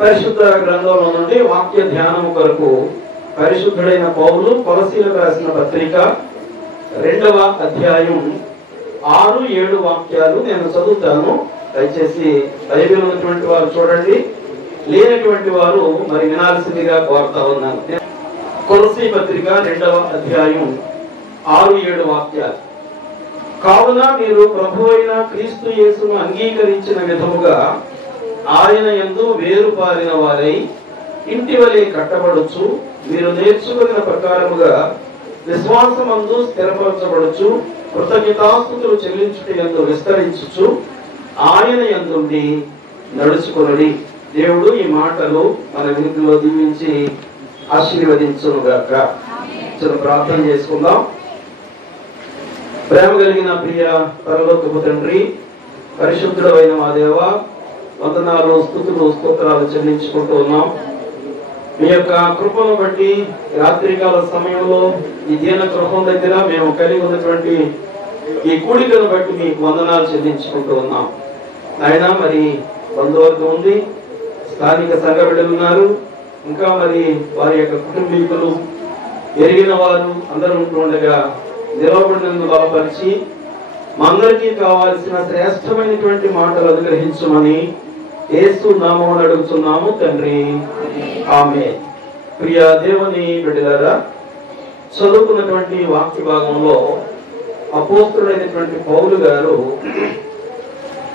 పరిశుద్ధ గ్రంథంలో నుండి వాక్య ధ్యానం కొరకు పరిశుద్ధుడైన పౌలు కొలసీలకు రాసిన పత్రిక 2వ అధ్యాయం 6-7 వాక్యాలు నేను చదువుతాను. దయచేసి బైబిల్ ఉన్నటువంటి వారు చూడండి, లేనటువంటి వారు మరి వినాల్సిందిగా కోరుతా ఉన్నాను. కొలసీ పత్రిక 2వ అధ్యాయం 6-7 వాక్యాలు. కావున మీరు ప్రభువైన క్రీస్తు యేసును అంగీకరించిన విధముగా ఆయన యందు వేరుపారిన వారై ఇంటి వలె కట్టబడుచు, మీరు నేర్చుకున్న ప్రకారముగా విశ్వాసమందు స్థిరపరచబడుచు, కృతజ్ఞతాస్తుతులు చెల్లించుట యందు విస్తరించుచు ఆయన యందుండి నడుచుకొనుడి. దేవుడు ఈ మాటలు మన వినికిలో దీవించి ఆశీర్వదించునుగాక. ప్రార్థన చేసుకుందాం. ప్రేమ కలిగిన ప్రియ పరలోకపు తండ్రి, పరిశుద్ధుడైన మా దేవ, వందనాలు, స్తుతులు, స్తోత్రాలు చెల్లించుకుంటూ ఉన్నాం. మీ యొక్క కృపను బట్టి రాత్రికాల సమయంలో ఈ దీన గృహం దగ్గర మేము కలిగి ఉన్నటువంటి ఈ కూడికను బట్టి మీకు వందనాలు చెల్లించుకుంటూ ఉన్నాం. ఆయన మరి బంధువర్గం ఉంది, స్థానిక సంఘ బిడ్డలు ఉన్నారు, ఇంకా మరి వారి యొక్క కుటుంబీకులు, ఎరిగిన వారు అందరూ ఉంటుండగా నిలవబడినందుకు బలపరిచి మా అందరికీ కావాల్సిన శ్రేష్టమైనటువంటి మాటలు అనుగ్రహించమని యేసు నామమున అడుగుతున్నాము తండ్రి, ఆమేన్. ప్రియ దేవుని బిడ్డలారా, చదువుకున్నటువంటి వాక్య భాగంలో అపోస్తలుడైనటువంటి పౌలు గారు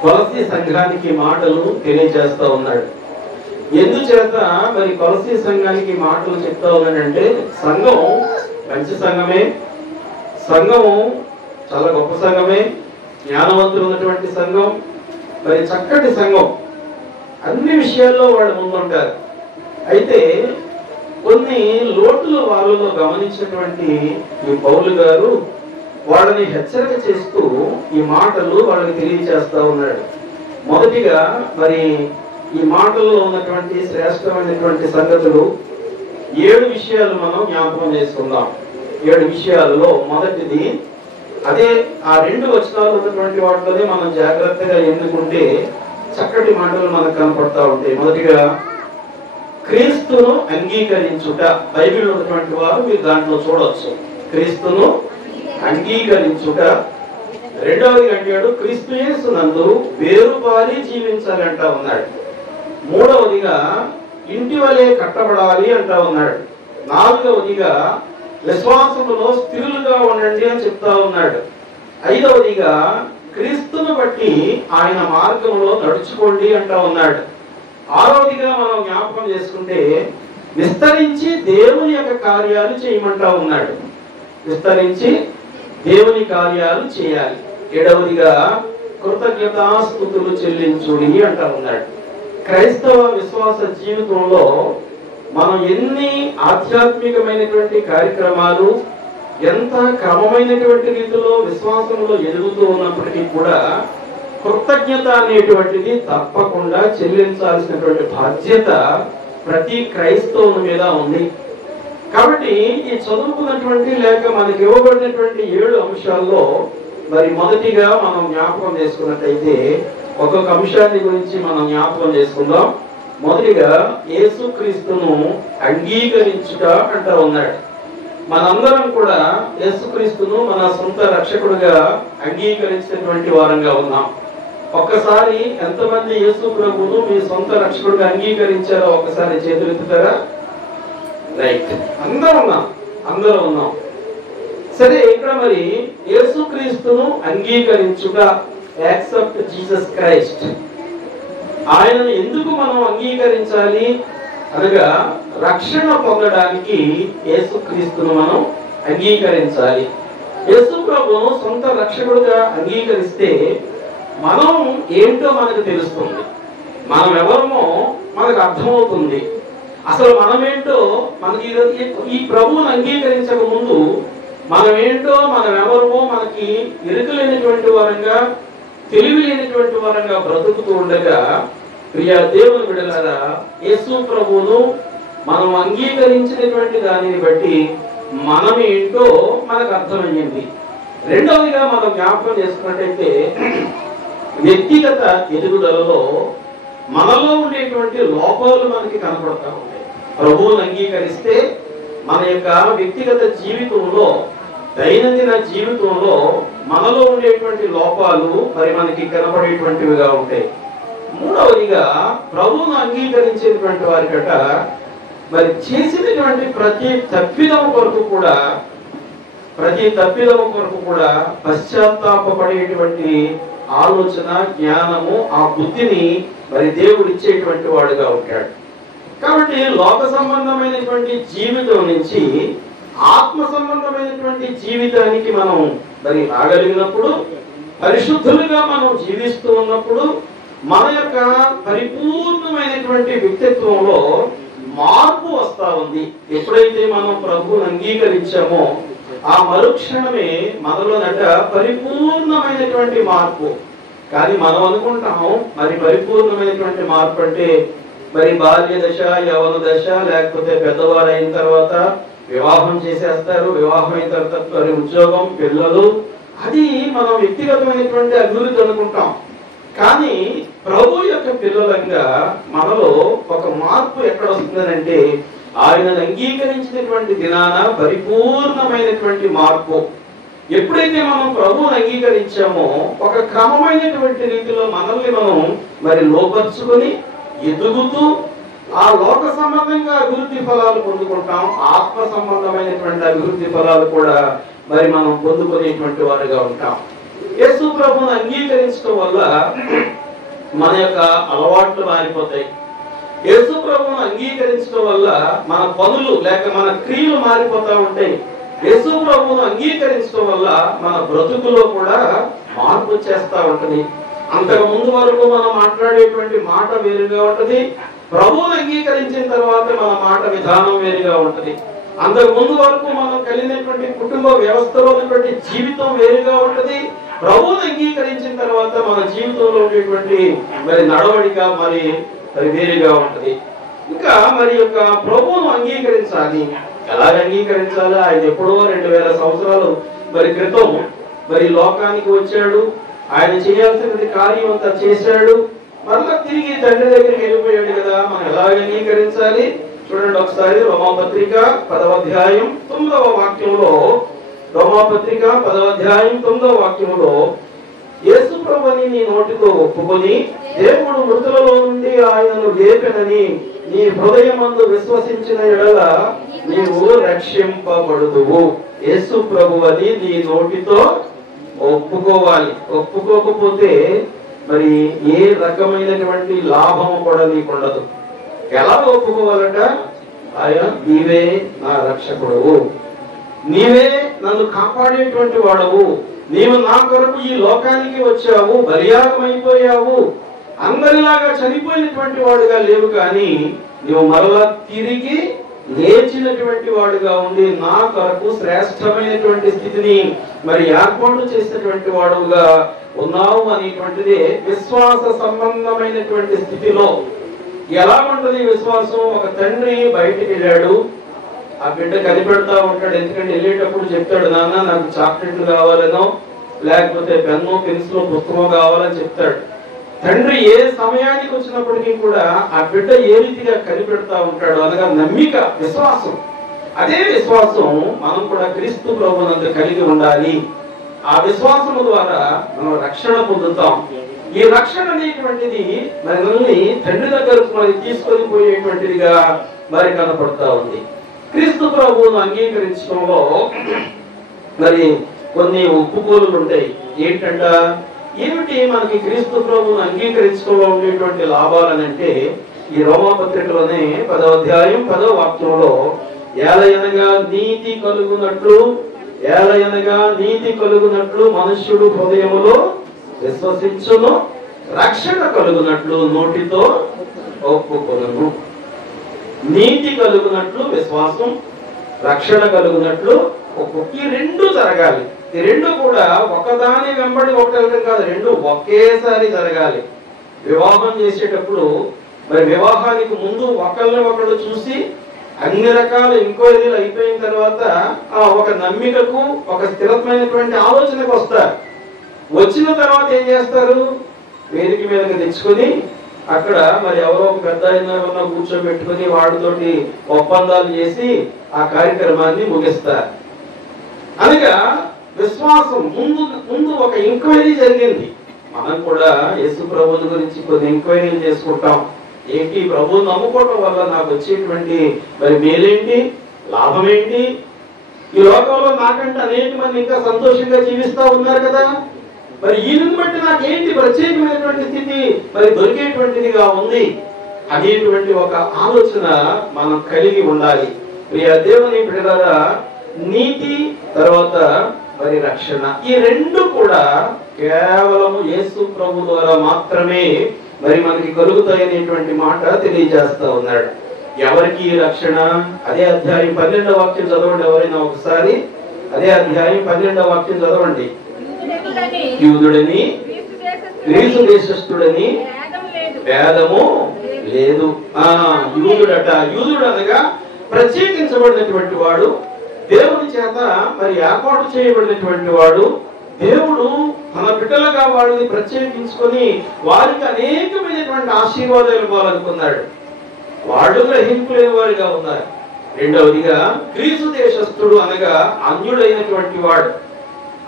కొలసీ సంఘానికి మాటలు తెలియజేస్తా ఉన్నాడు. ఎందుచేత మరి కొలసీ సంఘానికి మాటలు చెప్తా ఉన్నాడంటే, సంఘం మంచి సంఘమే, సంఘము చాలా గొప్ప సంఘమే, జ్ఞానవంతులు ఉన్నటువంటి సంఘం, మరి చక్కటి సంఘం, అన్ని విషయాల్లో వాళ్ళు ముందుంటారు. అయితే కొన్ని లోటులు వాళ్ళలో గమనించినటువంటి ఈ పౌలు గారు వాళ్ళని హెచ్చరిక చేస్తూ ఈ మాటలు వాళ్ళకి తెలియజేస్తా ఉన్నాడు. మొదటిగా మరి ఈ మాటల్లో ఉన్నటువంటి శ్రేష్టమైనటువంటి సంగతులు 7 విషయాలు మనం జ్ఞాపకం చేసుకుందాం. 7 విషయాలలో మొదటిది అదే ఆ 2 వచనాలు ఉన్నటువంటి వాటిలోనే మనం జాగ్రత్తగా ఎన్నుకుంటే చక్కటి మాటలు మనకు కనపడతా ఉంటాయి. మొదటిగా క్రీస్తును అంగీకరించుట. బైబిల్ ఉన్నటువంటి వారు మీరు దాంట్లో చూడవచ్చు, క్రీస్తును అంగీకరించుట. రెండవది అంటాడు క్రీస్తు యేసునందు వేరుపారి జీవించాలి అంటా ఉన్నాడు. మూడవదిగా ఇంటి వలె కట్టబడాలి అంటా ఉన్నాడు. నాలుగవదిగా విశ్వాసములో స్థిరులుగా ఉండండి అని చెప్తా ఉన్నాడు. ఐదవదిగా క్రీస్తును బట్టి ఆయన మార్గంలో నడుచుకోండి అంటా ఉన్నాడు. ఆరవదిగా మనం జ్ఞాపకం చేసుకుంటే విస్తరించి దేవుని యొక్క కార్యాలు చేయమంటా ఉన్నాడు. విస్తరించి దేవుని కార్యాలు చేయాలి. ఏడవదిగా కృతజ్ఞతాస్తుతులు చెల్లించుడి అంటా ఉన్నాడు. క్రైస్తవ విశ్వాస జీవితంలో మనం ఎన్ని ఆధ్యాత్మికమైనటువంటి కార్యక్రమాలు, ఎంత క్రమమైనటువంటి రీతిలో విశ్వాసంలో ఎదుగుతూ ఉన్నప్పటికీ కూడా కృతజ్ఞత అనేటువంటిది తప్పకుండా చెల్లించాల్సినటువంటి బాధ్యత ప్రతి క్రైస్తవుని మీద ఉంది. కాబట్టి ఈ చదువుకున్నటువంటి లేక మనకి ఇవ్వబడినటువంటి 7 అంశాల్లో మరి మొదటిగా మనం జ్ఞాపకం చేసుకున్నట్టయితే ఒక్కొక్క అంశాన్ని గురించి మనం జ్ఞాపకం చేసుకుందాం. మొదటిగా యేసుక్రీస్తును అంగీకరించుట అంటా ఉన్నాడు. మనందరం కూడా యేసుక్రీస్తును మన సొంత రక్షకుడుగా అంగీకరించినటువంటి వారంగా ఉన్నాం. ఒక్కసారి ఎంతమంది యేసు ప్రభువును మీ సొంత రక్షకుడుగా అంగీకరించారో ఒకసారి చేతులు ఎత్తుతారా? రైట్, అందరూ ఉన్నాం. సరే, ఇక్కడ మరి యేసుక్రీస్తును అంగీకరించుట, యాక్సెప్ట్ జీసస్ క్రైస్ట్. ఆయనను ఎందుకు మనం అంగీకరించాలి అనగా రక్షణ పొందడానికి యేసుక్రీస్తును మనం అంగీకరించాలి. యేసు ప్రభువును సొంత రక్షకుడుగా అంగీకరిస్తే మనం ఏంటో మనకు తెలుస్తుంది, మనం ఎవరమో మనకు అర్థమవుతుంది. అసలు మనమేంటో మనకి ఈ ప్రభువును అంగీకరించక ముందు మనమేంటో మనం ఎవరమో మనకి ఎరుకలేనటువంటి వారంగా, తెలివి లేనటువంటి వారంగా బ్రతుకుతూ ఉండగా, ప్రియ దేవుని బిడ్డలారా, యేసు ప్రభువును మనం అంగీకరించినటువంటి దానిని బట్టి మనం ఏంటో మనకు అర్థమయ్యింది. రెండవదిగా మనం జ్ఞాపకం చేసుకున్నట్టయితే వ్యక్తిగత ఎదుగుదలలో మనలో ఉండేటువంటి లోపాలు మనకి కనపడతా ఉంటాయి. ప్రభువుని అంగీకరిస్తే మన యొక్క వ్యక్తిగత జీవితంలో, దైనందిన జీవితంలో మనలో ఉండేటువంటి లోపాలు మరి మనకి కనపడేటువంటివిగా ఉంటాయి. మూడవదిగా ప్రభువును అంగీకరించేటువంటి వారికట మరి చేసినటువంటి ప్రతి తప్పిదము కొరకు కూడా పశ్చాత్తాపపడేటువంటి ఆలోచన, జ్ఞానము, ఆ బుద్ధిని మరి దేవుడు ఇచ్చేటువంటి వాడుగా ఉంటాడు. కాబట్టి లోక సంబంధమైనటువంటి జీవితం నుంచి ఆత్మ సంబంధమైనటువంటి జీవితానికి మనం మరి రాగలిగినప్పుడు, పరిశుద్ధులుగా మనం జీవిస్తూ ఉన్నప్పుడు మన యొక్క పరిపూర్ణమైనటువంటి వ్యక్తిత్వంలో మార్పు వస్తా ఉంది. ఎప్పుడైతే మనం ప్రభువుని అంగీకరించామో ఆ మరుక్షణమే మనలోనట పరిపూర్ణమైనటువంటి మార్పు. కానీ మనం అనుకుంటాము మరి పరిపూర్ణమైనటువంటి మార్పు అంటే మరి బాల్య దశ, యవన దశ, లేకపోతే పెద్దవారు అయిన తర్వాత వివాహం చేసేస్తారు, వివాహం అయిన తర్వాత మరి ఉద్యోగం, పిల్లలు, అది మనం వ్యక్తిగతమైనటువంటి అభివృద్ధి అనుకుంటాం. కానీ ప్రభు యొక్క పిల్లలంగా మనలో ఒక మార్పు ఎక్కడ వస్తుందంటే ఆయనను అంగీకరించినటువంటి దినాన పరిపూర్ణమైనటువంటి మార్పు. ఎప్పుడైతే మనం ప్రభువుని అంగీకరించామో ఒక క్రమమైనటువంటి రీతిలో మనల్ని మనం మరి లోపరుచుకొని ఎదుగుతూ ఆ లోక సంబంధంగా అభివృద్ధి ఫలాలు పొందుకుంటాం. ఆత్మ సంబంధమైనటువంటి అభివృద్ధి ఫలాలు కూడా మరి మనం పొందుకునేటువంటి వారుగా ఉంటాం. యేసు ప్రభువును అంగీకరించడం వల్ల మన యొక్క అలవాట్లు మారిపోతాయి. యేసు ప్రభువును అంగీకరించడం వల్ల మన పనులు లేక మన క్రియలు మారిపోతూ ఉంటాయి. యేసు ప్రభువును అంగీకరించడం వల్ల మన బ్రతుకులో కూడా మార్పు చేస్తూ ఉంటుంది. అంతకు ముందు వరకు మనం మాట్లాడేటువంటి మాట వేరుగా ఉంటది, ప్రభువును అంగీకరించిన తర్వాత మన మాట విధానం వేరుగా ఉంటది. అంతకు ముందు వరకు మనం కలిగినటువంటి కుటుంబ వ్యవస్థలో ఉన్నటువంటి జీవితం వేరుగా ఉంటది, ప్రభువును అంగీకరించిన తర్వాత మన జీవితంలో ఉండేటువంటి మరి నడవడిక మరి వేరుగా ఉంటది. ఇంకా మరి యొక్క ప్రభువును అంగీకరించాలి. ఎలా అంగీకరించాలి? ఆయన ఎప్పుడో 2000 సంవత్సరాలు మరి క్రితం మరి లోకానికి వచ్చాడు. ఆయన చేయాల్సినది కార్యం అంతా చేశాడు. మరలా తిరిగి తండ్రి దగ్గరికి వెళ్ళిపోయాడు కదా. మనం ఎలా అంగీకరించాలి చూడండి ఒకసారి. రోమాపత్రిక 10వ అధ్యాయం 9వ వాక్యంలో, రోమాపత్రిక 10వ అధ్యాయం 9వ వాక్యంలో, యేసు ప్రభువుని నీ నోటితో ఒప్పుకొని దేవుడు మృతులలో నుండి ఆయనను లేపెనని నీ హృదయమందు విశ్వసించిన ఎడల నీవు రక్షింపబడుదువు. యేసు ప్రభువుని నీ నోటితో ఒప్పుకోవాలి. ఒప్పుకోకపోతే మరి ఏ రకమైనటువంటి లాభము కూడా నీకు ఉండదు. ఎలా ఒప్పుకోవాలట? ఆయన నీవే నా రక్షకుడు, నీవే నన్ను కాపాడేటువంటి వాడవు, నీవు నా కొరకు ఈ లోకానికి వచ్చావు, బలియాగమైపోయావు, అందరిలాగా చనిపోయినటువంటి వాడుగా లేవు, కానీ నీవు మరలా తిరిగి లేచినటువంటి వాడుగా ఉండి నా కొరకు శ్రేష్టమైనటువంటి స్థితిని మరి ఏర్పాటు చేసినటువంటి వాడుగా ఉన్నావు అనేటువంటిది విశ్వాస సంబంధమైనటువంటి స్థితిలో. ఎలా ఉంటుంది విశ్వాసం? ఒక తండ్రి బయటికి వెళ్ళాడు, ఆ బిడ్డ కనిపెడతా ఉంటాడు. ఎందుకంటే వెళ్ళేటప్పుడు చెప్తాడు, నాన్న నాకు చాక్లెట్లు కావాలనో లేకపోతే పెన్ను, పెన్సిల్, పుస్తకం కావాలని చెప్తాడు. తండ్రి ఏ సమయానికి వచ్చినప్పటికీ కూడా ఆ బిడ్డ ఏ రీతిగా కనిపెడతా ఉంటాడు అనగా నమ్మిక, విశ్వాసం. అదే విశ్వాసం మనం కూడా క్రీస్తు ప్రభువునందు కలిగి ఉండాలి. ఆ విశ్వాసము ద్వారా మనం రక్షణ పొందుతాం. ఈ రక్షణ అనేటువంటిది మనల్ని తండ్రి దగ్గరకు మరి తీసుకొని పోయేటువంటిదిగా మరి కనపడతా ఉంది. క్రీస్తు ప్రభువును అంగీకరించడంలో మరి కొన్ని ఒప్పుకోలు ఉంటాయి. ఏంటంట? ఏమిటి మనకి క్రీస్తు ప్రభువును అంగీకరించడంలో ఉండేటువంటి లాభాలనంటే ఈ రోమాపత్రికలోనే 10వ అధ్యాయం 10వ వాక్యంలో, ఏలయనగా నీతి కలుగునట్లు మనుష్యుడు హృదయములో విశ్వసించును, రక్షణ కలుగునట్లు నోటితో ఒప్పుకొనును. నీతి కలుగునట్లు విశ్వాసం, రక్షణ కలుగునట్లు ఈ రెండు జరగాలి. ఈ రెండు కూడా ఒకదాని వెంబడి ఒకటి వెళ్ళడం కాదు, రెండు ఒకేసారి జరగాలి. వివాహం చేసేటప్పుడు మరి వివాహానికి ముందు ఒకళ్ళు చూసి అన్ని రకాల ఎంక్వైరీలు అయిపోయిన తర్వాత ఒక నమ్మికకు, ఒక స్థిరమైనటువంటి ఆలోచనకు వస్తారు. వచ్చిన తర్వాత ఏం చేస్తారు? వేదిక మీదకి తెచ్చుకొని అక్కడ మరి ఎవరో ఒక పెద్ద ఆయన కూర్చోబెట్టుకుని వాడితోటి ఒప్పందాలు చేసి ఆ కార్యక్రమాన్ని ముగిస్తారు. అనగా విశ్వాసం ముందు ఒక ఎంక్వైరీ జరిగింది. మనం కూడా యేసు ప్రభువుని గురించి కొన్ని ఎంక్వైరీలు చేసుకుంటాం. ఏంటి, ప్రభువుని నమ్ముకోవటం వల్ల నాకు వచ్చేటువంటి మరి మేలేంటి, లాభం ఏంటి? ఈ లోకంలో నాకంటే అనేక మంది ఇంకా సంతోషంగా జీవిస్తా ఉన్నారు కదా, మరి ఈయనను బట్టి నాకేంటి ప్రత్యేకమైనటువంటి స్థితి మరి దొరికేటువంటిదిగా ఉంది అనేటువంటి ఒక ఆలోచన మనం కలిగి ఉండాలి. ప్రియ దేవుని బిడ్డలారా, నీతి తర్వాత మరి రక్షణ, ఈ రెండు కూడా కేవలము యేసు ప్రభు ద్వారా మాత్రమే మరి మనకి కలుగుతాయనేటువంటి మాట తెలియజేస్తా ఉన్నాడు. ఎవరికి ఈ రక్షణ? అదే అధ్యాయం 12వ వాక్యం చదవండి ఎవరైనా ఒకసారి. అదే అధ్యాయం 12వ వాక్యం చదవండి. యూదుడని గ్రీసు దేశస్థుడని భేదము లేదు. యూదుడట, యూదుడు అనగా ప్రత్యేకించబడినటువంటి వాడు, దేవుని చేత మరి ఏర్పాటు చేయబడినటువంటి వాడు. దేవుడు తన బిడ్డలుగా వాడిని ప్రత్యేకించుకొని వారికి అనేకమైనటువంటి ఆశీర్వాదాలు ఇవ్వాలనుకున్నాడు. వాళ్ళు గ్రహింపు లేని వారిగా ఉన్నారు. రెండవదిగా గ్రీసు దేశస్థుడు అనగా అన్యుడైనటువంటి వాడు,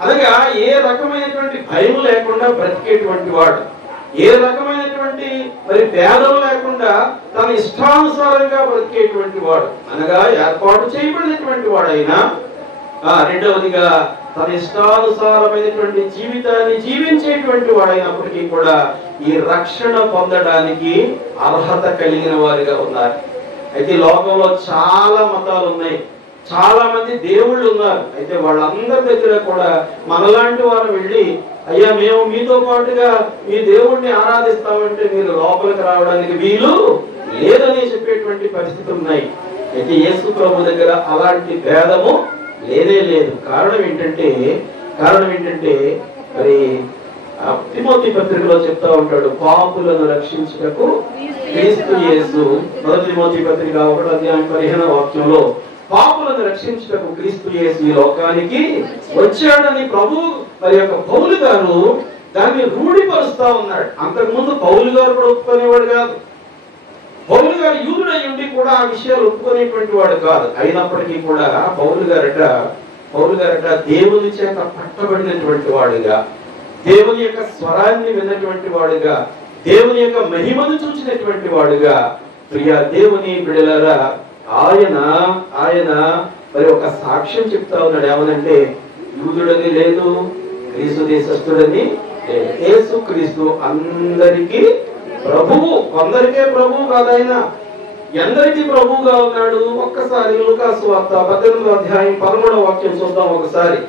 అనగా ఏ రకమైనటువంటి భయం లేకుండా బ్రతికేటువంటి వాడు, ఏ రకమైనటువంటి మరి భేదం లేకుండా తన ఇష్టానుసారంగా బ్రతికేటువంటి వాడు, అనగా ఏర్పాటు చేయబడినటువంటి వాడైనా. రెండవదిగా తన ఇష్టానుసారమైనటువంటి జీవితాన్ని జీవించేటువంటి వాడైనప్పటికీ కూడా ఈ రక్షణ పొందడానికి అర్హత కలిగిన వారిగా ఉన్నారు. అయితే లోకంలో చాలా మతాలు ఉన్నాయి, చాలా మంది దేవుళ్ళు ఉన్నారు. అయితే వాళ్ళందరి దగ్గర కూడా మనలాంటి వారు వెళ్ళి, అయ్యా మేము మీతో పాటుగా మీ దేవుణ్ణి ఆరాధిస్తామంటే మీరు లోపలికి రావడానికి వీలు లేదని చెప్పేటువంటి పరిస్థితులు ఉన్నాయి. అయితే యేసు ప్రభు దగ్గర అలాంటి భేదము లేనే లేదు. కారణం ఏంటంటే మరి తిమోతి పత్రికలో చెప్తా ఉంటాడు, పాపులను రక్షించుటకు క్రీస్తు యేసు. 1 తిమోతి పత్రిక 1వ అధ్యాయం 15వ వాక్యంలో పాపులను రక్షించుటకు క్రీస్తు యేసు ఈ లోకానికి వచ్చాడని ప్రభు మరి యొక్క పౌలు గారు దాన్ని రూఢిపరుస్తా ఉన్నాడు. అంతకుముందు పౌలు గారు కూడా ఒప్పుకునేవాడు కాదు. పౌలు గారు యూదుడై ఉండి కూడా ఆ విషయాలు ఒప్పుకునేటువంటి వాడు కాదు. అయినప్పటికీ కూడా పౌలు గారట దేవుని చేత పట్టబడినటువంటి వాడుగా, దేవుని యొక్క స్వరాన్ని విన్నటువంటి వాడుగా, దేవుని యొక్క మహిమను చూసినటువంటి వాడుగా, ప్రియ దేవుని బిడ్డలారా, ఆయన మరి ఒక సాక్ష్యం చెప్తా ఉన్నాడు. ఏమనంటే, యూదుడని లేదు, గ్రీసు దేశస్థుడని లేదు, యేసు క్రీస్తు అందరికీ ప్రభువు. కొందరికే ప్రభువు కాదు, ఆయన ఎందరికీ ప్రభువుగా ఉన్నాడు. ఒక్కసారి లూకాసు వార్త 18వ అధ్యాయం 13వ వాక్యం చూద్దాం ఒకసారి.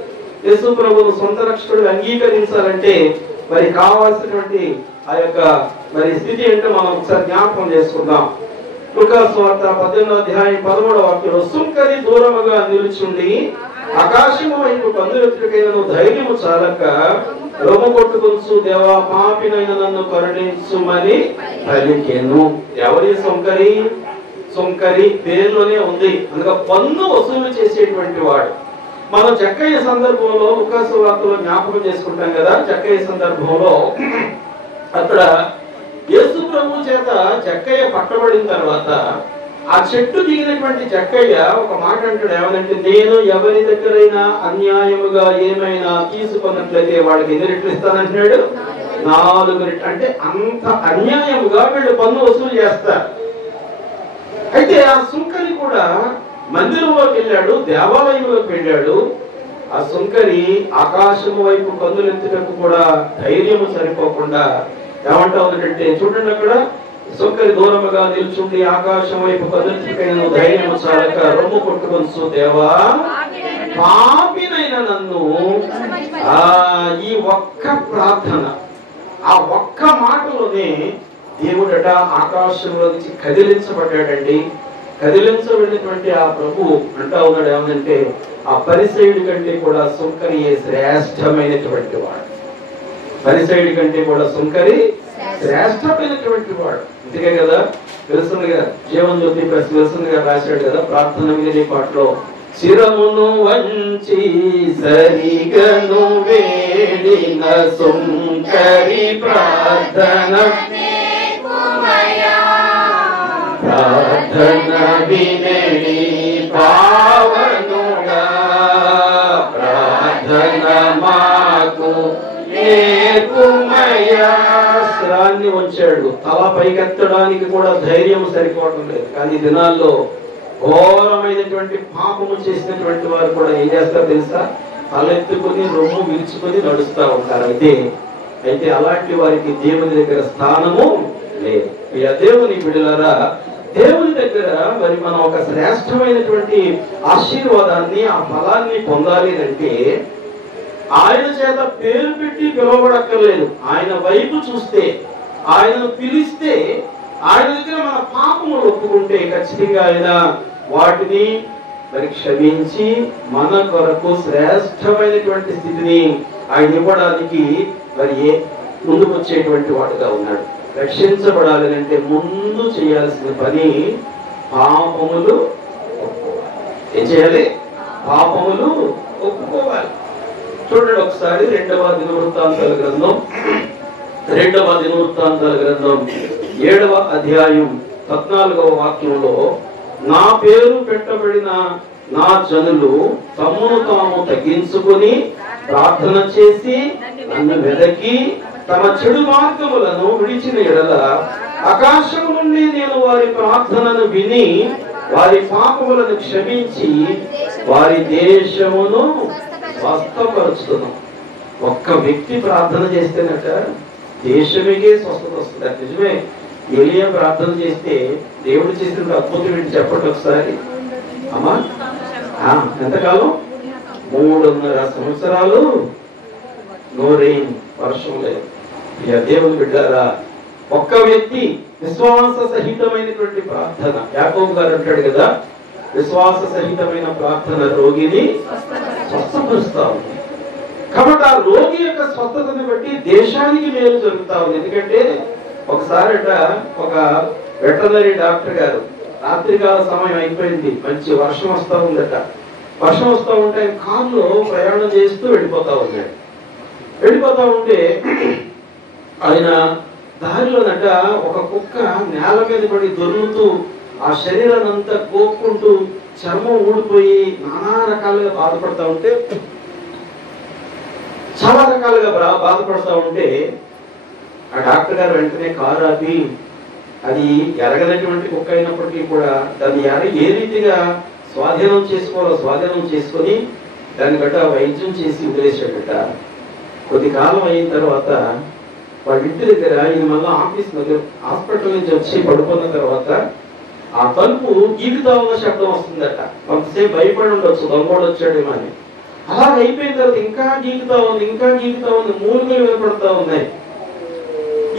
యేసు ప్రభువును సొంత రక్షకుడిగా అంగీకరించాలంటే మరి కావాల్సినటువంటి ఆ యొక్క మరి స్థితి ఏంటో మనం ఒకసారి జ్ఞాపకం చేసుకుందాం. లూకాసు వార్త 18వ అధ్యాయం 13వ వాక్యంలో, సుంకరి దూరముగా నిలుచుండి ఆకాశము వైపు కన్నులెత్తుటకైనను ధైర్యము చాలక రొమ్ము కొట్టుకొంచు, దేవా పాపినైన నన్ను కరుణించుమని పలికెను. ఎవరి సుంకరి? సుంకరి పేరులోనే ఉంది, అందుకే పన్ను వసూలు చేసేటువంటి వాడు. మనం జక్కయ్య సందర్భంలో లూకాసు వార్తలో జ్ఞాపకం చేసుకుంటాం కదా. జక్కయ్య సందర్భంలో అక్కడ యేసు ప్రభు చేత జక్కయ్య పట్టబడిన తర్వాత ఆ చెట్టు దిగినటువంటి జక్కయ్య ఒక మాట అంటాడు. ఏమనంటే, నేను ఎవరి దగ్గరైనా అన్యాయముగా ఏమైనా తీసుకున్నట్లయితే వాడికి ఎన్ని రెట్లు ఇస్తానంటున్నాడు? 4 రెట్లు. అంటే అంత అన్యాయముగా వీళ్ళు పన్ను వసూలు చేస్తారు. అయితే ఆ సుంకరి కూడా మందిరంలోకి వెళ్ళాడు, దేవాలయంలోకి వెళ్ళాడు. ఆ సుంకరి ఆకాశము వైపు కన్నులెత్తుటకు కూడా ధైర్యము సరిపోకుండా ఏమంటా ఉందంటే, చూడండి అక్కడ, సుంకరి దూరముగా నిల్చుండి ఆకాశం వైపు కన్నులెత్తుటకైనను ధైర్యము చాలక రొమ్ము కొట్టుకొంచు, దేవా పాపినైన నన్ను. ఈ ఒక్క ప్రార్థన, ఆ ఒక్క మాటలోనే దేవుడట ఆకాశంలో నుంచి కదిలించబడ్డాడండి. కదిలించబడినటువంటి ఆ ప్రభు అంటా ఉన్నాడు ఏమంటే, ఆ పరిసయుడి కంటే కూడా సుంకరి శ్రేష్టమైనటువంటి వాడు. పరిసయుడి కంటే కూడా సుంకరి శ్రేష్టమైనటువంటి వాడు. ఇందుకే కదా తెలుసుగా జీవన్ జ్యోతి ప్రెస్ తెలుసుగా రాశాడు కదా ప్రార్థన మీద పాటలో, శిరమును వంచి సరిగను వేడిన సుంకరి ప్రార్థన ప్రార్థన వినడి పావనుడా, ప్రార్థన మాకు నేర్పుమయ్యా. శిరాన్ని ఉంచాడు, తల పైకెత్తడానికి కూడా ధైర్యం సరిపోవటం లేదు. కానీ ఈ దినాల్లో ఘోరమైనటువంటి పాపము చేసినటువంటి వారు కూడా ఏం చేస్తారు తెలుసా? తలెత్తుకుని రొమ్ము విరుచుకొని నడుస్తూ ఉంటారు. అయితే అలాంటి వారికి దేవుని దగ్గర స్థానము లేదు. దేవుని బిడ్డలారా, దేవుని దగ్గర మరి మనం ఒక శ్రేష్టమైనటువంటి ఆశీర్వాదాన్ని, ఆ ఫలాన్ని పొందాలి అంటే ఆయన చేత పేరు పెట్టి పిలువబడక్కర్లేదు. ఆయన వైపు చూస్తే, ఆయనను పిలిస్తే, ఆయన దగ్గర మన పాపములు ఒప్పుకుంటే ఖచ్చితంగా ఆయన వాటిని మరి క్షమించి మన కొరకు శ్రేష్టమైనటువంటి స్థితిని ఆయన ఇవ్వడానికి మరి ముందుకు వచ్చేటువంటి వాడుగా ఉన్నాడు. రక్షించబడాలి అంటే ముందు చేయాల్సిన పని పాపములు ఒప్పుకోవాలి. ఏం చేయాలి? పాపములు ఒప్పుకోవాలి. చూడండి ఒకసారి రెండవ దినవృత్తాంతాల గ్రంథం 7వ అధ్యాయం 14వ వాక్యంలో, నా పేరు పెట్టబడిన నా జనులు తమ్మును తాము తగ్గించుకొని ప్రార్థన చేసి నన్ను వెదకి తమ చెడు మార్గములను విడిచిన ఎడల ఆకాశము నుండి నేను వారి ప్రార్థనను విని వారి పాపములను క్షమించి వారి దేశమును స్వస్థపరుచుతున్నాం. ఒక్క వ్యక్తి ప్రార్థన చేస్తేనట దేశమే స్వస్థత వస్తుంది. నిజమే. ఏలియా ప్రార్థన చేస్తే దేవుడు చేసిన అద్భుతం ఏంటి చెప్పండి ఒకసారి అమ్మా. ఎంతకాలం? 3.5 సంవత్సరాలు నో రెయిన్, వర్షం లేదు. దేవుని బిడ్డారా, ఒక్క వ్యక్తి విశ్వాస సహితమైనటువంటి ప్రార్థన, యాకోబు గారు అంటాడు కదా, విశ్వాస సహితమైన ప్రార్థన రోగిని స్వస్థపరుస్తా ఉంది. కాబట్టి ఆ రోగి యొక్క స్వస్థతని బట్టి దేశానికి మేలు జరుగుతా ఉంది. ఎందుకంటే ఒకసారి ఒక వెటర్నరీ డాక్టర్ గారు రాత్రికాల సమయం అయిపోయింది, మంచి వర్షం వస్తూ ఉందట. వర్షం వస్తూ ఉంటే ఆయన కారులో ప్రయాణం చేస్తూ వెళ్ళిపోతా ఉంటే ఆయన దారిలోనట ఒక కుక్క నేల మీద పడి దొర్లుతూ ఆ శరీరాన్ని అంతా కోక్కుంటూ చర్మం ఊడిపోయి నానా రకాలుగా బాధపడతా ఉంటే, చాలా రకాలుగా బాధపడతా ఉంటే ఆ డాక్టర్ గారు వెంటనే కారు ఆపి, అది ఎరగనటువంటి కుక్క అయినప్పటికీ కూడా దాన్ని ఏ రీతిగా స్వాధీనం చేసుకోవాలో స్వాధీనం చేసుకొని దాన్ని గట్ట వైద్యం చేసి వదిలేసాడట. కొద్ది కాలం అయిన తర్వాత వాళ్ళ ఇంటి దగ్గర ఈయన మళ్ళీ ఆఫీస్ దగ్గర హాస్పిటల్ నుంచి వచ్చి పడుకున్న తర్వాత ఆ తలుపు గీకుతా ఉన్న శబ్దం వస్తుందట. కొంతసేపు భయపడి ఉండొచ్చు, దొంగోడు వచ్చాడేమో అని. అలా అయిపోయిన తర్వాత ఇంకా గీకుతా ఉంది, మూలుగులు వినపడతా ఉన్నాయి.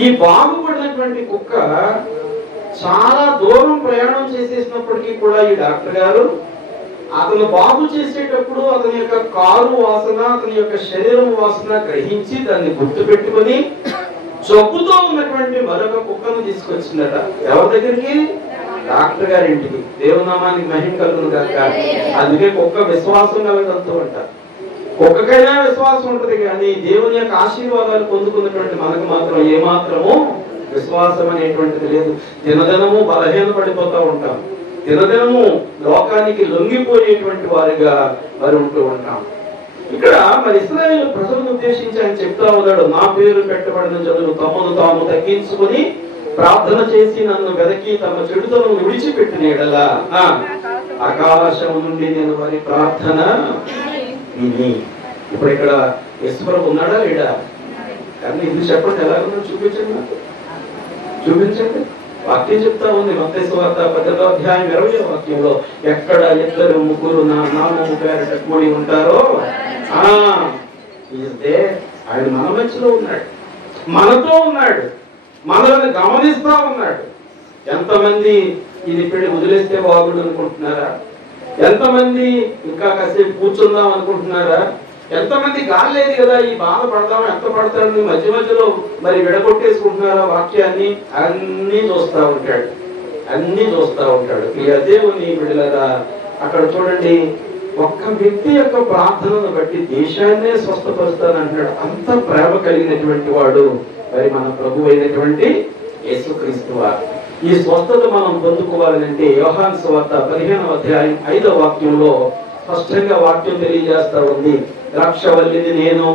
ఈ బాగుపడినటువంటి కుక్క చాలా దూరం ప్రయాణం చేసేసినప్పటికీ కూడా ఈ డాక్టర్ గారు అతను బాగు చేసేటప్పుడు అతని యొక్క కారు వాసన, అతని యొక్క శరీరం వాసన గ్రహించి దాన్ని గుర్తు పెట్టుకొని జబ్బుతో ఉన్నటువంటి మరొక కుక్కను తీసుకొచ్చిందట. ఎవరి దగ్గరికి? డాక్టర్ గారి ఇంటికి. దేవునామానికి మహిమ కలుగును గాక. అందుకే కుక్క విశ్వాసం కలగలుగుతూ అంటారు. కుక్కకైనా విశ్వాసం ఉంటది, కానీ దేవుని యొక్క ఆశీర్వాదాలు పొందుకున్నటువంటి మనకు మాత్రం ఏమాత్రము విశ్వాసం అనేటువంటిది లేదు. దినదినము బలహీన పడిపోతూ ఉంటాం, దినదినము లోకానికి లొంగిపోయేటువంటి వారిగా మరి ఉంటూ ఉంటాం. ఇక్కడ మరి ఇశ్రాయేలు ప్రజలను ఉద్దేశించి ఆయన చెప్తా ఉన్నాడు, నా పేరు పెట్టబడిన జనులు తమను తాము తగ్గించుకొని ప్రార్థన చేసి నన్ను వెదకి తమ చెడుతలను విడిచిపెట్టిన ఎడల ఆకాశం నుండి నేను వారి ప్రార్థన విని. ఇప్పుడు ఇక్కడ యేసుప్రభు ఉన్నాడా లేడా? కానీ ఇది చెప్పండి, ఎలా ఉందో చూపించండి, నాకు చూపించండి. వాక్యం చెప్తా ఉంది మత్తయి సువార్త 10వ అధ్యాయం 20వ వాక్యంలో, ఎక్కడ 2-3 నా నామము పేరిట కూడి ఉంటారో ఆయన మన మధ్యలో ఉన్నాడు, మనతో ఉన్నాడు, మనల్ని గమనిస్తా ఉన్నాడు. ఎంతమంది ఇది పెళ్లి వదిలేస్తే బాగుండు అనుకుంటున్నారా? ఎంతమంది ఇంకా కాసేపు కూర్చుందాం అనుకుంటున్నారా? ఎంతమంది గాలేదు కదా ఈ బాధ పడదాం, ఎంత పడతాడని మధ్యలో మరి విడగొట్టేసుకుంటున్నారా వాక్యాన్ని? అన్నీ చూస్తా ఉంటాడు. ఈ దేవుని బిడ్డలారా, అక్కడ చూడండి, ఒక్క వ్యక్తి యొక్క ప్రార్థనను బట్టి దేశాన్నే స్వస్థపరుస్తానంటున్నాడు. అంత ప్రేమ కలిగినటువంటి వాడు మరి మన ప్రభు అయినటువంటి యేసుక్రీస్తు వారు. ఈ స్వస్థత మనం పొందుకోవాలంటే యోహాను సువార్త 15వ అధ్యాయం 5వ వాక్యంలో స్పష్టంగా వాక్యం తెలియజేస్తా ఉంది. ద్రాక్షవల్లిని నేను,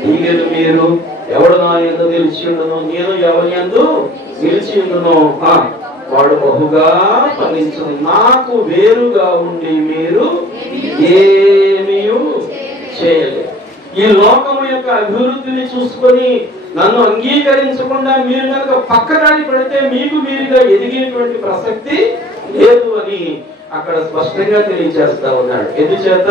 తీగెలు మీరు, ఎవడు నా యందు నిలిచి ఉండునో నేను ఎవరి యందు నిలిచి ఉండునో వాడు బహుగా ఫలించును. నాకు వేరుగా ఉండి మీరు ఏమీ చేయలేరు. ఈ లోకము యొక్క అభివృద్ధిని చూసుకొని నన్ను అంగీకరించకుండా మీరు కనుక పక్కదారి పడితే మీకు మీరుగా ఎదిగేటువంటి ప్రసక్తి లేదు అని అక్కడ స్పష్టంగా తెలియజేస్తా ఉన్నాడు. ఎందుచేత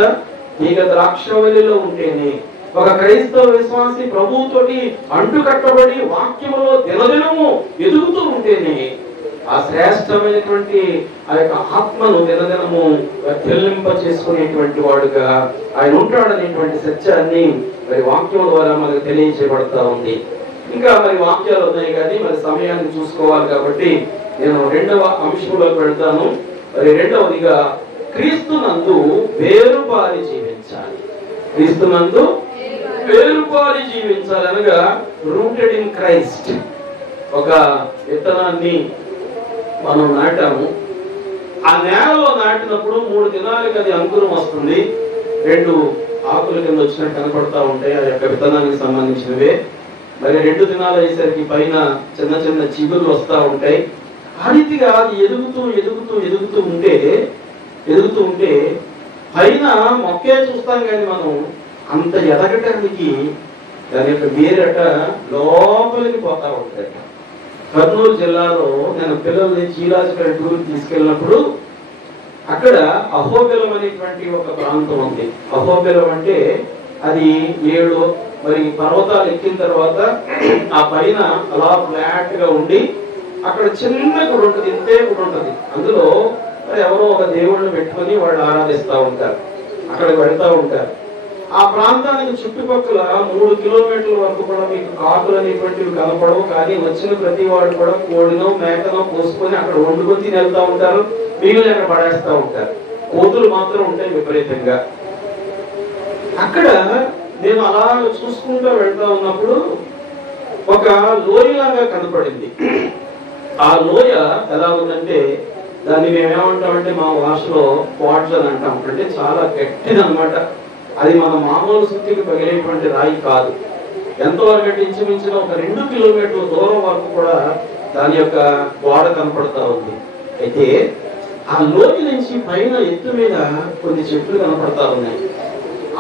తీగ ద్రాక్షవల్లిలో ఉంటేనే ఒక క్రైస్తవ విశ్వాసి ప్రభువుతోటి అంటుకట్టబడి వాక్యములో దినదినము ఎదుగుతూ ఉంటేనే ఆ శ్రేష్టమైనటువంటి ఆ యొక్క ఆత్మను దినదినము చెల్లింప చేసుకునేటువంటి వాడుగా ఆయన ఉంటాడనేటువంటి సత్యాన్ని మరి వాక్యం ద్వారా మనకు తెలియజేయబడతా ఉంది. ఇంకా మరి వాక్యాలు ఉన్నాయి కానీ మరి సమయాన్ని చూసుకోవాలి కాబట్టి నేను రెండవ అంశంలోకి వెళ్తాను. మరి రెండవదిగా క్రీస్తునందు వేరుపారి జీవించాలి. క్రీస్తునందు వేరుపారి జీవించాలి అనగా రూటెడ్ ఇన్ క్రైస్ట్. ఒక విత్తనాన్ని మనం నాటాము. ఆ నేలలో నాటినప్పుడు 3 దినాలకి అది అంకురం వస్తుంది. 2 ఆకుల కింద వచ్చినట్టు కనపడతా ఉంటాయి. ఆ యొక్క విత్తనానికి సంబంధించినవే. మరి 2 దినాలు అయ్యేసరికి పైన చిన్న చిన్న చిగురు వస్తూ ఉంటాయి. ఆ రీతిగా అది ఎదుగుతూ ఎదుగుతూ ఎదుగుతూ ఉంటే పైన మొక్కే చూస్తాం కానీ మనం అంత ఎదగటానికి దాని యొక్క వేరట లోపలికి పోతా ఉంటాయి. కర్నూలు జిల్లాలో నేను పిల్లల్ని చీరాజపేట టూర్ తీసుకెళ్ళినప్పుడు అక్కడ అహోబిలం అనేటువంటి ఒక ప్రాంతం ఉంది. అహోబిలం అంటే అది 7 మరి పర్వతాలు ఎక్కిన తర్వాత ఆ పైన అలా ఫ్లాట్ గా ఉండి అక్కడ చిన్న గుడి ఉంటుంది, ఇంతే గుడి ఉంటుంది. అందులో మరి ఎవరో ఒక దేవుడిని పెట్టుకొని వాళ్ళు ఆరాధిస్తూ ఉంటారు, అక్కడికి వెళ్తూ ఉంటారు. ఆ ప్రాంతానికి చుట్టుపక్కల 3 కిలోమీటర్ల వరకు కూడా మీకు కాకులు అనేటువంటివి కనపడవు. కానీ వచ్చిన ప్రతి వాడు కూడా కోడినో మేకనో కోసుకొని అక్కడ వండుకొని తిని వెళ్తూ ఉంటారు, మిగిలిన అక్కడ పడేస్తూ ఉంటారు. కోతులు మాత్రం ఉంటాయి విపరీతంగా. అక్కడ నేను అలా చూసుకుంటూ వెళ్తా ఉన్నప్పుడు ఒక లోయలాగా కనపడింది. ఆ లోయ ఎలా ఉందంటే దాన్ని మేమేమంటామంటే మా భాషలో పాట్స్ అని అంటాం. అంటే చాలా గట్టిది అనమాట. అది మన మామూలు శుద్ధికి పగిలేటువంటి రాయి కాదు. ఎంతవరకు అంటే ఇంచుమించిన ఒక 2 కిలోమీటర్ల దూరం వరకు కూడా దాని యొక్క గోడ కనపడతా ఉంది. అయితే ఆ లోకి నుంచి పైన ఎత్తు మీద కొన్ని చెట్లు కనపడతా ఉన్నాయి.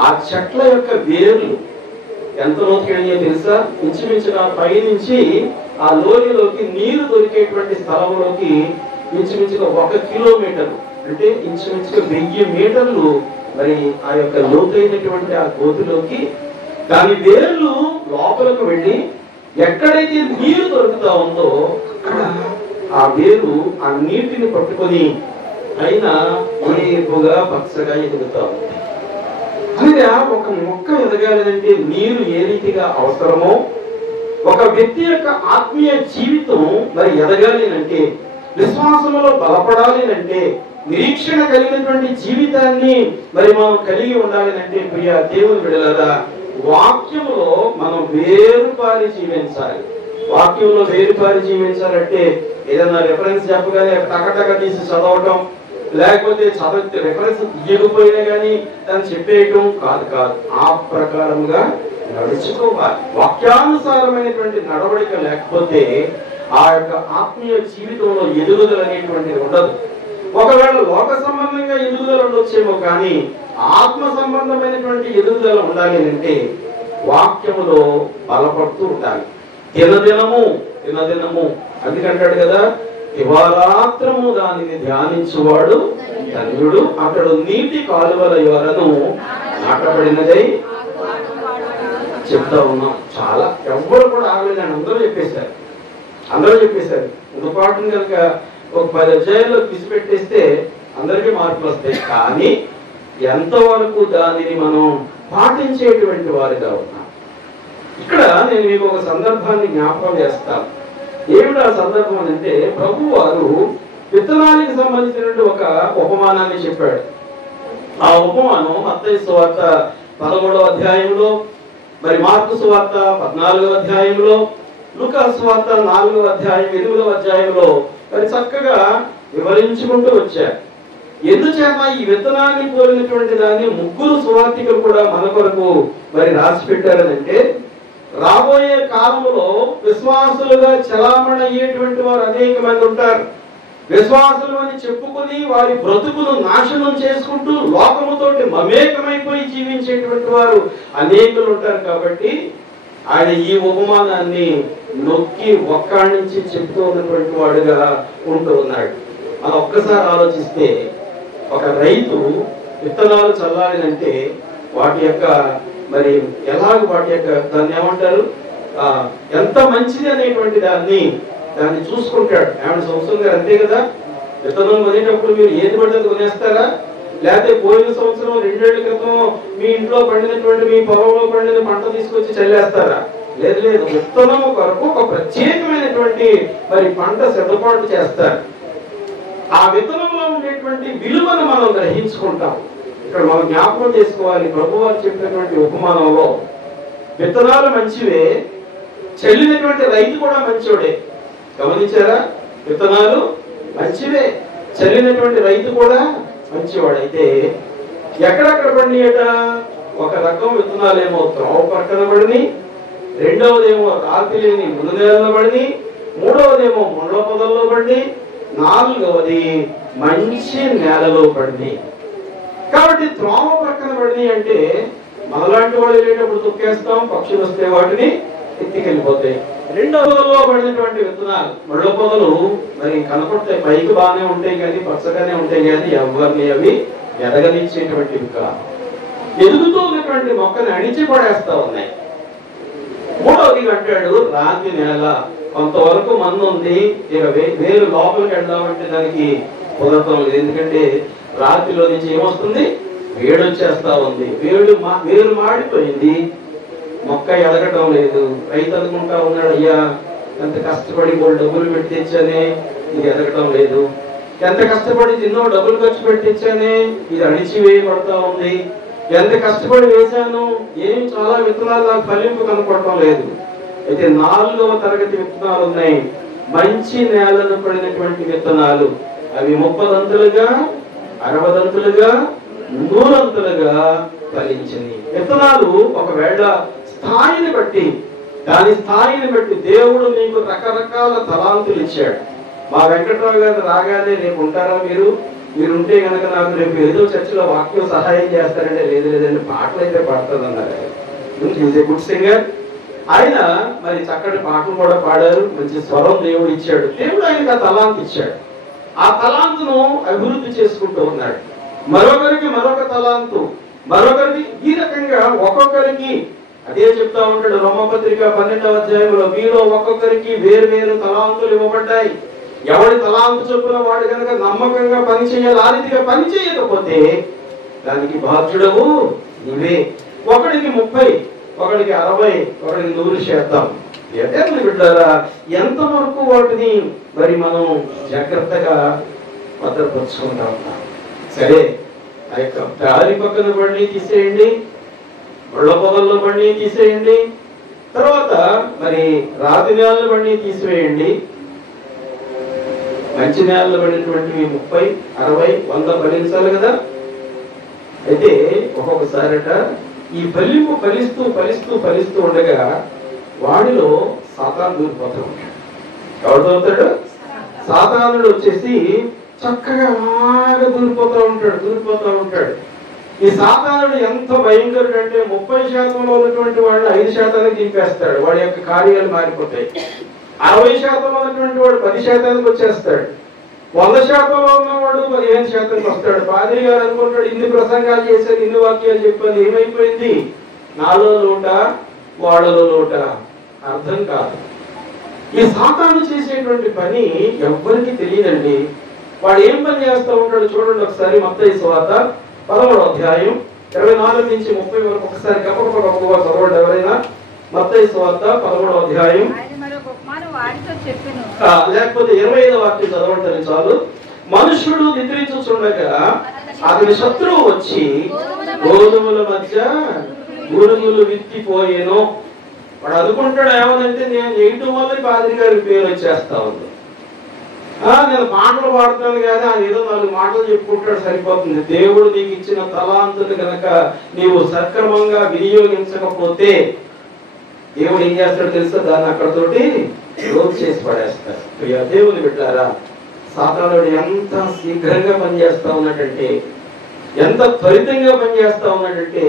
ఆ చెట్ల యొక్క వేర్లు ఎంత లోతుకెళ్ళినాయో తెలుసా? ఇంచుమించుగా పైనుంచి ఆ లోయలోకి నీరు దొరికేటువంటి స్థలంలోకి ఇంచుమించుగా 1 కిలోమీటర్ అంటే ఇంచుమించుగా 1000 మీటర్లు మరి ఆ యొక్క లోతైనటువంటి ఆ గోతులోకి దాని వేర్లు లోపలకు వెళ్ళి ఎక్కడైతే నీరు దొరుకుతా ఉందో అక్కడ ఆ వేరు ఆ నీటిని పట్టుకొని అయినా ఏపుగా పచ్చగా ఎదుగుతా ఉంది. అనగా ఒక మొక్క ఎదగాలంటే నీరు ఏ రీతిగా అవసరమో ఒక వ్యక్తి యొక్క ఆత్మీయ జీవితం మరి ఎదగాలి అంటే, విశ్వాసంలో బలపడాలి అంటే, నిరీక్షణ కలిగినటువంటి జీవితాన్ని మరి మనం కలిగి ఉండాలి అంటే ప్రియ దేవుని బిడ్డలారా వాక్యములో మనం వేరుపారి జీవించాలి. వాక్యంలో వేరుపారి జీవించాలంటే ఏదైనా రెఫరెన్స్ చెప్పగానే టకటక తీసి చదవటం, లేకపోతే చదివితే రెఫరెన్స్ తీయకపోయినా కానీ దాన్ని చెప్పేయటం కాదు. ఆ ప్రకారంగా నడుచుకోవాలి. వాక్యానుసారమైనటువంటి నడవడిక లేకపోతే ఆ యొక్క ఆత్మీయ జీవితంలో ఎదుగుదల అనేటువంటిది ఉండదు. ఒకవేళ లోక సంబంధంగా ఎదుగుదల ఉండొచ్చేమో కానీ ఆత్మ సంబంధమైనటువంటి ఎదుగుదల ఉండాలి అంటే వాక్యములో బలపడుతూ ఉండాలి. దినదినము అందుకంటాడు కదా, దివారాత్రము దానిని ధ్యానించువాడు ధన్యుడు, అతడు నీటి కాలువల యొరను నాటబడినదై. చెప్తా ఉన్నాం. చాలా ఎవ్వరు కూడా ఆగలేదని అందరూ చెప్పేశారు. ఉదపాటును కనుక ఒక 10 అధ్యాయాల్లో పిసిపెట్టేస్తే అందరికీ మార్పులు వస్తాయి. కానీ ఎంతవరకు దానిని మనం పాటించేటువంటి వారిగా ఉన్నాం. ఇక్కడ నేను మీకు ఒక సందర్భాన్ని జ్ఞాపకం చేస్తాను. ఏమిటి ఆ సందర్భం అంటే, ప్రభు వారు విత్తనానికి సంబంధించినటువంటి ఒక ఉపమానాన్ని చెప్పాడు. ఆ ఉపమానం మత్తయి సువార్త 13వ అధ్యాయంలో, మరి మార్కు సువార్త 14వ అధ్యాయంలో, లూకా సువార్త 4వ అధ్యాయం 8వ అధ్యాయంలో మరి చక్కగా వివరించుకుంటూ వచ్చారు. ఎందుచేత ఈ విత్తనాన్ని పోలినటువంటి దాన్ని ముగ్గురు సువార్తికులు కూడా మన కొరకు మరి రాసి పెట్టారనంటే, రాబోయే కాలంలో విశ్వాసులుగా చలామణి అయ్యేటువంటి వారు అనేక మంది ఉంటారు. విశ్వాసులు అని చెప్పుకుని వారి బ్రతుకును నాశనం చేసుకుంటూ లోకముతోటి మమేకమైపోయి జీవించేటువంటి వారు అనేకులు ఉంటారు. కాబట్టి ఆయన ఈ ఉపమానాన్ని నొక్కి ఒక్కాణించి చెప్తూ ఉన్నటువంటి వాడుగా ఉంటూ ఉన్నాడు. మనం ఒక్కసారి ఆలోచిస్తే, ఒక రైతు విత్తనాలు చల్లాలి అంటే వాటి యొక్క మరి ఎలాగ వాటి యొక్క దాన్ని ఏమంటారు, ఎంత మంచిది అనేటువంటి దాన్ని చూసుకుంటాడు. ఏమైనా సంవత్సరం గారు అంతే కదా, విత్తనం కొనేటప్పుడు మీరు ఏది పడితే కొనేస్తారా? లేకపోతే పోయిన సంవత్సరం 2 ఏళ్ల క్రితం మీ ఇంట్లో పండినటువంటి మీ పొలంలో పండిన పంట తీసుకొచ్చి చల్లేస్తారా? లేదు లేదు, విత్తనం కొరకు ఒక ప్రత్యేకమైనటువంటి మరి పంట సిద్ధపాటు చేస్తారు. ఆ విత్తనంలో ఉండేటువంటి విలువను మనం గ్రహించుకుంటాం. ఇక్కడ మనం జ్ఞాపకం చేసుకోవాలి, ప్రభు వారు చెప్పినటువంటి ఉపమానంలో విత్తనాలు మంచివే, చల్లినటువంటి రైతు కూడా మంచివాడే. గమనించారా? విత్తనాలు మంచివే, చల్లినటువంటి రైతు కూడా మంచివాడైతే ఎక్కడెక్కడ పండియట? ఒక రకం విత్తనాలేమో త్రోవ పక్కన పడిని, రెండవదేమో రాతి లేని మునునేలలో పడిని, మూడవదేమో ముళ్ళ పొదల్లో పడి, నాలుగవది మంచి నేలలో పడింది. కాబట్టి త్రోవ ప్రక్కన పడింది అంటే మనలాంటి వాళ్ళు వెళ్ళేటప్పుడు తొక్కేస్తాం, పక్షులు వస్తే వాటిని ఎత్తికెళ్ళిపోతాయి. రెండవలో పడినటువంటి విత్తనాలు ముళ్ళ పొదలు మరి కనపడతాయి, పైకి బాగానే ఉంటాయి కానీ పచ్చగానే ఉంటాయి కానీ ఎవరిని అవి ఎదగనిచ్చేటువంటివి కాదు. ఎదుగుతూ ఉన్నటువంటి మొక్కని అణిచి పడేస్తా ఉన్నాయి. మూడవది అంటాడు రాతి నేల, కొంతవరకు మందు ఉంది, ఇక వేరు లోపలికి వెళ్దామంటే దానికి కుదరటం లేదు. ఎందుకంటే రాతిలో నుంచి ఏమొస్తుంది, వేడి వచ్చేస్తా ఉంది, వేరు మాడిపోయింది, మొక్క ఎదగటం లేదు. రైతు అనుకుంటా ఉన్నాడు, అయ్యా ఎంత కష్టపడి 3 డబ్బులు పెట్టి తెచ్చానే ఇది ఎదగటం లేదు, ఎంత కష్టపడి ఎన్నో డబ్బులు ఖర్చు పెట్టించానే ఇది అణిచివేయబడతా ఉంది, ఎంత కష్టపడి వేశాను ఏం చాలా విత్తనాలు నాకు ఫలింపు కనపడటం లేదు. అయితే 4వ తరగతి విత్తనాలు ఉన్నాయి, మంచి నేలను పడినటువంటి విత్తనాలు. అవి 30 దంతులుగా, 60 దంతులుగా, 100 దంతులుగా ఫలించింది. విత్తనాలు ఒకవేళ స్థాయిని బట్టి, దాని స్థాయిని బట్టి దేవుడు మీకు రకరకాల తలాంతులు ఇచ్చాడు. మా వెంకట్రావు గారు రాగానే రేపు ఉంటారా మీరుంటే కనుక నాకు రేపు ఏదో చర్చిలో వాక్యం సహాయం చేస్తారంటే, లేదండి పాటలు అయితే పాడుతుందన్నారు. Is a good singer. ఆయన మరి చక్కటి పాటలు కూడా పాడారు, మంచి స్వరం దేవుడు ఇచ్చాడు. దేవుడు ఆయనకు ఆ తలాంతు ఇచ్చాడు. ఆ తలాంతును అభివృద్ధి చేసుకుంటూ ఉన్నాడు. మరొకరికి మరొక తలాంతు, మరొకరికి ఈ రకంగా ఒక్కొక్కరికి అదే చెప్తా ఉంటాడు రోమపత్రిక 12వ అధ్యాయంలో, మీలో ఒక్కొక్కరికి వేరు వేరు తలాంతులు ఇవ్వబడ్డాయి. ఎవడి తలాంతు చొప్పున వాడు కనుక నమ్మకంగా పని చేయాలి. ఆ రీతిగా పని చేయకపోతే దానికి బాధ్యుడవు నీవే. ఒకడికి 30, ఒకడికి 60, ఒకడికి 100 చేద్దాం. ఎటర్ని బిడ్డారా, ఎంతవరకు వాటిని మరి మనం జాగ్రత్తగా భద్రపరుచుకుంటా ఉన్నాం. సరే, ఆ యొక్క దారి పక్కన బండి తీసేయండి, ముళ్ళ పొదల్లో బండి తీసేయండి, తర్వాత మరి రాతి నేల బండి తీసివేయండి. మంచి నేలలో పడినటువంటివి 30, 60, 100 ఫలించాలి కదా. అయితే ఒక్కొక్కసారట ఈ ఫలింపు ఫలిస్తూ ఫలిస్తూ ఫలిస్తూ ఉండగా వాడిలో సాతాను దూరిపోతూ ఉంటాడు. ఎవరు దూరుతాడు? సాతానుడు వచ్చేసి చక్కగా బాగా దూరిపోతూ ఉంటాడు. ఈ సాతానుడు ఎంత భయంకరుడు అంటే 30% ఉన్నటువంటి వాడిని 5% దింపేస్తాడు. వాడి యొక్క కార్యాలు మారిపోతాయి. 60% ఉన్నటువంటి వాడు 10% వచ్చేస్తాడు. 100% ఉన్నవాడు 15% వస్తాడు. పాదిరి గారు అనుకుంటాడు, ఇన్ని ప్రసంగాలు చేశారు, ఇన్ని వాక్యాలు చెప్పారు, ఏమైపోయింది? నాలో లోట, వాడలో లోట. అర్థం కాదు. ఈ సాతాను చేసేటువంటి పని ఎవ్వరికి తెలియదండి. వాడు ఏం పని చేస్తూ ఉంటాడు చూడండి ఒకసారి. మత్తయి సువార్త 11వ అధ్యాయం 24 నుంచి 30 వరకు ఒకసారి గొప్పగా చదవండి ఎవరైనా. మత్తయి సువార్త 11వ అధ్యాయం, లేకపోతే 25వ వాక్యం చదవండి చాలు. మనుషుడు నిద్రించుచుండగా అతని శత్రువు వచ్చి గోధుమల మధ్య గురుగులు విత్తిపోయేను. వాడు అనుకుంటాడు ఏమనంటే, నేను చేయటం వల్ల పాదిరి గారి పేరు వచ్చేస్తా ఉంది. నేను పాటలు పాడుతాను కానీ ఆయన ఏదో 4 మాటలు చెప్పుకుంటాడు సరిపోతుంది. దేవుడు నీకు ఇచ్చిన తలాంతులు కనుక నీవు సక్రమంగా వినియోగించకపోతే దేవుడు ఏం చేస్తాడు తెలుసా? దాన్ని అక్కడతోటి లోపు చేసి పడేస్తాడు. ప్రియ దేవుని బిడ్డారా, సాతానుడు ఎంత శీఘ్రంగా పనిచేస్తా ఉన్నాడంటే, ఎంత త్వరితంగా పనిచేస్తా ఉన్నాడంటే,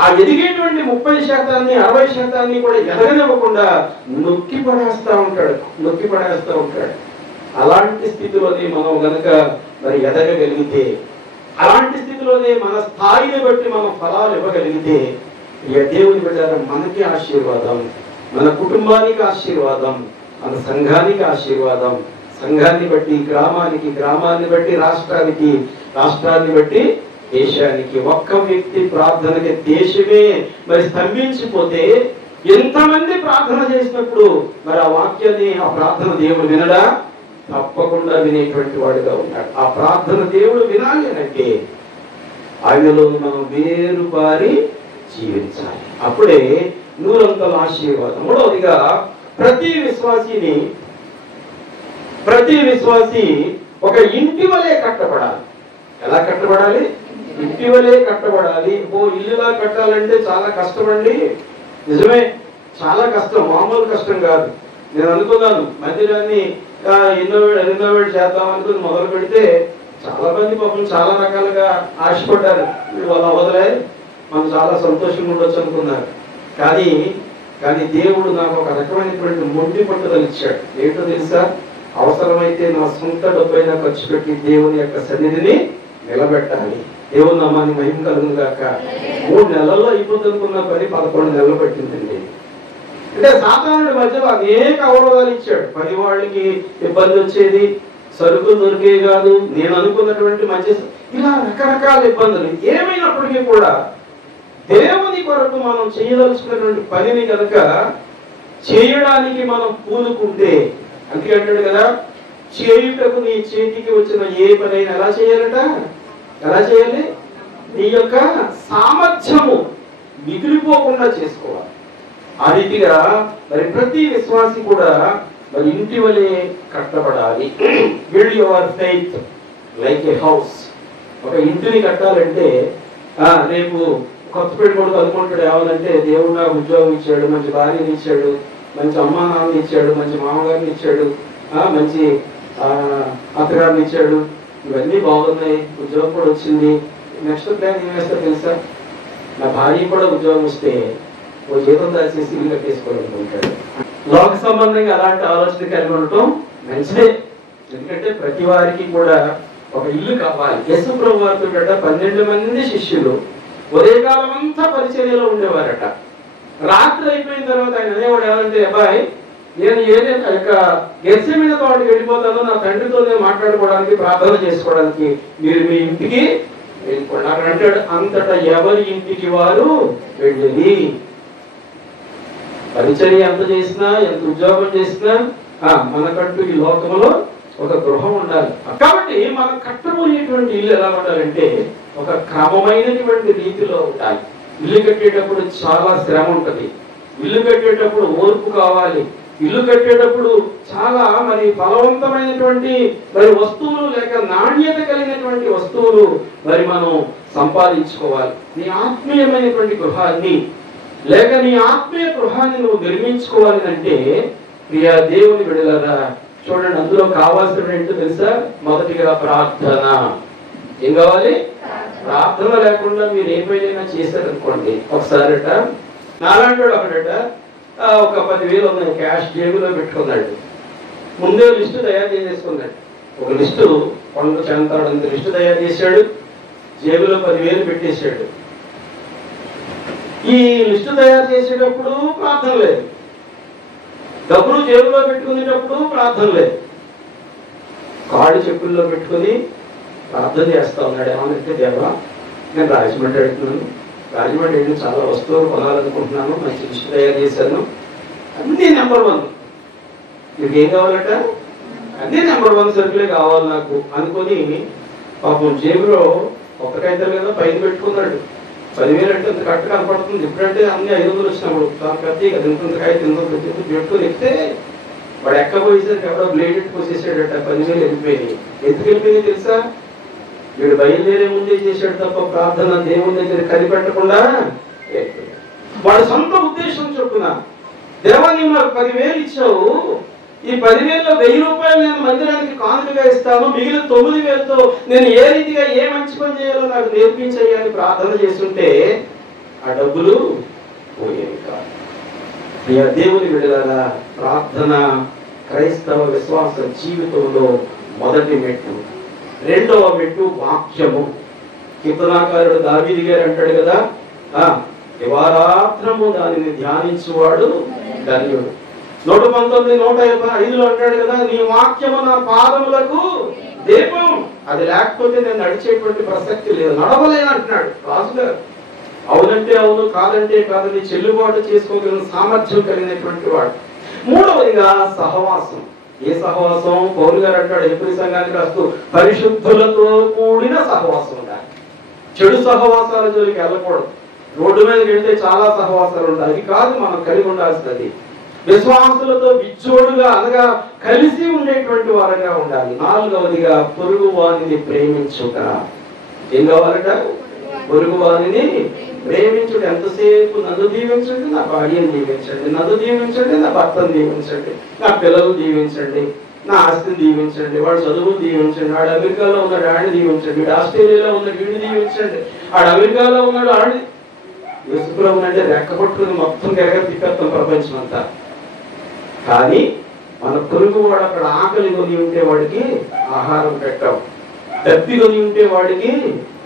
ఆ ఎదిగేటువంటి 30% 60% కూడా ఎదగనివ్వకుండా నొక్కి పడేస్తా ఉంటాడు. అలాంటి స్థితిలోనే మనం గనక మరి ఎదగగలిగితే, అలాంటి స్థితిలోనే మన స్థాయిని బట్టి మనం ఫలాలు ఇవ్వగలిగితే, దేవుని బిడ్డారా, మనకి ఆశీర్వాదం, మన కుటుంబానికి ఆశీర్వాదం, మన సంఘానికి ఆశీర్వాదం. సంఘాన్ని బట్టి గ్రామానికి, గ్రామాన్ని బట్టి రాష్ట్రానికి, రాష్ట్రాన్ని బట్టి దేశానికి. ఒక్క వ్యక్తి ప్రార్థనకి దేశమే మరి స్తంభించిపోతే, ఎంతమంది ప్రార్థన చేసినప్పుడు మరి ఆ వాక్యాన్ని, ఆ ప్రార్థన దేవుడు వినడా? తప్పకుండా వినేటువంటి వాడుగా ఉన్నాడు. ఆ ప్రార్థన దేవుడు వినాలి అంటే ఆయనలో మనం వేరుబారి జీవించాలి. అప్పుడే నూరంతల ఆశీర్వాదం. మూడవదిగా ప్రతి విశ్వాసి ఒక ఇంటి వలె కట్టబడాలి. ఎలా కట్టబడాలి? ఇంటి వలె కట్టబడాలి. ఇల్లులా కట్టాలంటే చాలా కష్టమండి. నిజమే, చాలా కష్టం, మామూలు కష్టం కాదు. నేను అనుకున్నాను మందిరాన్ని రెనోవేట్ చేద్దాం అనుకుని మొదలు పెడితే చాలా మంది పాపం చాలా రకాలుగా ఆశపడ్డారు. వాళ్ళ వదలే మనం చాలా సంతోషంగా ఉండొచ్చు అనుకున్నారు. కానీ దేవుడు నాకు ఒక రకమైనటువంటి మొండి పట్టుదల ఇచ్చాడు. ఏంటో తెలుసా? అవసరమైతే నా సొంత డబ్బైనా ఖర్చు పెట్టి దేవుని యొక్క సన్నిధిని నిలబెట్టాలి. దేవుని నామాన్ని మహిమ కలుగును గాక. 3 నెలల్లో అయిపోతుంది అనుకున్న పని 11 నెలలు పట్టిందండి. అంటే సాతానుడి మధ్యలో అనేక అవరోధాలు ఇచ్చాడు. పని వాళ్ళకి ఇబ్బంది వచ్చేది, సరుకులు దొరికేవి కాదు, నేను అనుకున్నటువంటి మధ్య ఇలా రకరకాల ఇబ్బందులు. ఏమైనప్పటికీ కూడా దేవుని కొరకు మనం చేయదలుచుకున్నటువంటి పనిని కనుక చేయడానికి మనం పూనుకుంటే, అందుకే అంటాడు కదా, చేయుటకు నీ చేతికి వచ్చిన ఏ పనైనా ఎలా చేయాలట? ఎలా చేయాలి? నీ యొక్క సామర్థ్యము మిగిలిపోకుండా చేసుకోవాలి. ఆ రీతిగా మరి ప్రతి విశ్వాసి కూడా మరి ఇంటి వలె కట్టబడాలి. Build your faith like a house. ఒక ఇంటిని కట్టాలంటే రేపు కొత్త పెళ్లి కొడుకు అనుకుంటాడు ఏమనంటే, దేవుడు నాకు ఉద్యోగం ఇచ్చాడు, మంచి భార్యని ఇచ్చాడు, మంచి అమ్మా నాన్నని ఇచ్చాడు, మంచి మామగారిని ఇచ్చాడు, మంచి అత్తగారిని ఇచ్చాడు, ఇవన్నీ బాగున్నాయి, ఉద్యోగం కూడా వచ్చింది, నెక్స్ట్ ప్లాన్ ఏం వేస్తా తెలుసా? నా భార్య కూడా ఉద్యోగం వస్తే ఓ జీతం దాచేసి ఇల్లు కట్టేసుకోవాలనుకుంటాడు. లోక సంబంధంగా అలాంటి ఆలోచన కలిగి ఉండటం మంచిదే. ఎందుకంటే ప్రతి వారికి కూడా ఒక ఇల్లు కావాలి. యేసు ప్రభు వారితో 12 మంది శిష్యులు ఉదయకాలం అంతా పరిచర్యలో ఉండేవారట. రాత్రి అయిపోయిన తర్వాత ఆయన అనేవాడు ఏమంటే, అబ్బాయి నేను ఏదైనా గెత్సేమనే తోటకి వెళ్ళిపోతాను, నా తండ్రితో నేను మాట్లాడుకోవడానికి, ప్రార్థన చేసుకోవడానికి, మీరు మీ ఇంటికి వెళ్ళిపోండి. అక్కడ అంటాడు, అంతటా ఎవరి ఇంటికి వారు వెళ్ళి. పరిచర్య ఎంత చేసినా, ఎంత ఉద్యోగం చేసినా మనకంటూ ఈ లోకంలో ఒక గృహం ఉండాలి. కాబట్టి మనం కట్టబోయేటువంటి ఇల్లు ఎలా ఉండాలంటే ఒక క్రమమైనటువంటి రీతిలో ఉండాలి. ఇల్లు కట్టేటప్పుడు చాలా శ్రమ ఉంటుంది. ఇల్లు కట్టేటప్పుడు ఓర్పు కావాలి. ఇల్లు కట్టేటప్పుడు చాలా మరి ఫలవంతమైనటువంటి మరి వస్తువులు, లేక నాణ్యత కలిగినటువంటి వస్తువులు మరి మనం సంపాదించుకోవాలి. నీ ఆత్మీయమైనటువంటి గృహాన్ని, లేక నీ ఆత్మీయ గృహాన్ని నువ్వు నిర్మించుకోవాలి అంటే, ప్రియ దేవుని బిడ్డలారా, చూడండి, అందులో కావాల్సిన ఏంటో తెలుసా? మొదటిగా ప్రార్థన. ఏం కావాలి? ప్రార్థన లేకుండా మీరు ఏ పైన చేశారనుకోండి, ఒకసారట నారాయణుడు అక్కడట ఒక 10,000 ఉన్నాయి క్యాష్ జేబులో పెట్టుకున్నాడు. ముందే లిస్టు తయారు చేసేసుకున్నాడు. ఒక లిస్టు కొండ చెంతాడంత లిస్టు తయారు చేశాడు, జేబులో 10,000 పెట్టేశాడు. ఈ లిస్టు తయారు చేసేటప్పుడు ప్రార్థన లేదు, డబ్బులు జేబులో పెట్టుకునేటప్పుడు ప్రార్థన లేదు, కాళ్ళు చెప్పుల్లో పెట్టుకుని ప్రార్థన చేస్తా ఉన్నాడు. ఏమనంటే, దేవా నేను రాజమండ్రి వెళ్తున్నాను, రాజమండ్రి వెళ్ళి చాలా వస్తువులు కొనాలనుకుంటున్నాను, మంచి లిస్టు తయారు చేశాను, అన్నీ నెంబర్ 1. మీకు ఏం కావాలట? అన్నీ నెంబర్ 1 సరుకులే కావాలి నాకు అనుకొని పాపం జేబులో ఒక్కకైతే కదా పైన పెట్టుకున్నాడు. 10,000 అంటే అంత కరెక్ట్ కనపడుతుంది. ఇప్పుడంటే అన్ని 500 వచ్చినప్పుడు చాలా పెద్ద కదా, ఇంకొంతకాయ 300 పెట్టుకుని ఎక్కితే వాడు ఎక్కబోయేసరికి ఎవడో బ్లేడ్ పోసేసాడట, 10,000 వెళ్ళిపోయినాయి. ఎందుకు వెళ్ళిపోయినాయి తెలుసా? వీడు బయలుదేరే ముందే చేశాడు తప్ప ప్రార్థన దేవుని దగ్గర కనిపెట్టకుండా వెళ్ళిపోయాడు. వాడు సొంత ఉద్దేశం చొప్పున, దేవా నీవు నాకు 10,000 ఇచ్చావు, ఈ 10,000లో 1,000 రూపాయలు నేను మందిరానికి కానుకగా ఇస్తాను, మిగిలిన 9,000తో నేను ఏ రీతిగా ఏ మంచి పని చేయాలో నాకు నేర్పించయ్యని ప్రార్థన చేస్తుంటే ఆ డబ్బులు పోయేవి కాదు. దేవుని విడుదల ప్రార్థన క్రైస్తవ విశ్వాస జీవితంలో మొదటి మెట్టు. రెండవ మెట్టు వాక్యము. కీర్తనాకారుడు దావీదు గారు అంటాడు కదా, దివారాత్రము దానిని ధ్యానించువాడు ధన్యుడు. 119, 105లో అంటాడు కదా, నీ వాక్యము నా పాదములకు దీపం. అది లేకపోతే నేను నడిచేటువంటి ప్రసక్తి లేదు, నడవలేను అంటున్నాడు రాజుగారు. అవునంటే అవును, కాదంటే కాదని చెల్లుబాటు చేసుకోగలిగిన సామర్థ్యం కలిగినటువంటి వాడు. మూడవదిగా సహవాసం. ఏ సహవాసం? పౌలు గారు అంటాడు ఎప్పుడు సంఘానికి రాస్తూ, పరిశుద్ధులతో కూడిన సహవాసం ఉండాలి. చెడు సహవాసాల జోలికి వెళ్ళకూడదు. రోడ్డు మీదకి వెళ్తే చాలా సహవాసాలు ఉంటాయి, అది కాదు మనం కలిగి ఉండాల్సినది. విశ్వాసులతో విచ్చోడుగా అనగా కలిసి ఉండేటువంటి వారంగా ఉండాలి. నాలుగవదిగా పొరుగు వారిని ప్రేమించుట. ఏం కావాలట? పొరుగు వారిని ప్రేమించుట. ఎంతసేపు నన్ను దీవించండి, నా భార్యను దీవించండి, నన్ను దీవించండి, నా భర్తను దీవించండి, నా పిల్లలు దీవించండి, నా ఆస్తిని దీవించండి, వాడు చదువు దీవించండి, వాడు అమెరికాలో ఉన్నాడు ఆడిని దీవించండి, వీడు ఆస్ట్రేలియాలో ఉన్నాడు వీడిని దీవించండి, ఆడు అమెరికాలో ఉన్నాడు ఆడి. యేసుప్రభు అంటే రెక్క పట్టుకుని మొత్తం తిరగ తిప్పేస్తాం ప్రపంచం అంతా. కానీ మన పొరుగు వాడు అక్కడ ఆకలి కొని ఉంటే వాడికి ఆహారం పెట్టాం, దప్పి కొని ఉంటే వాడికి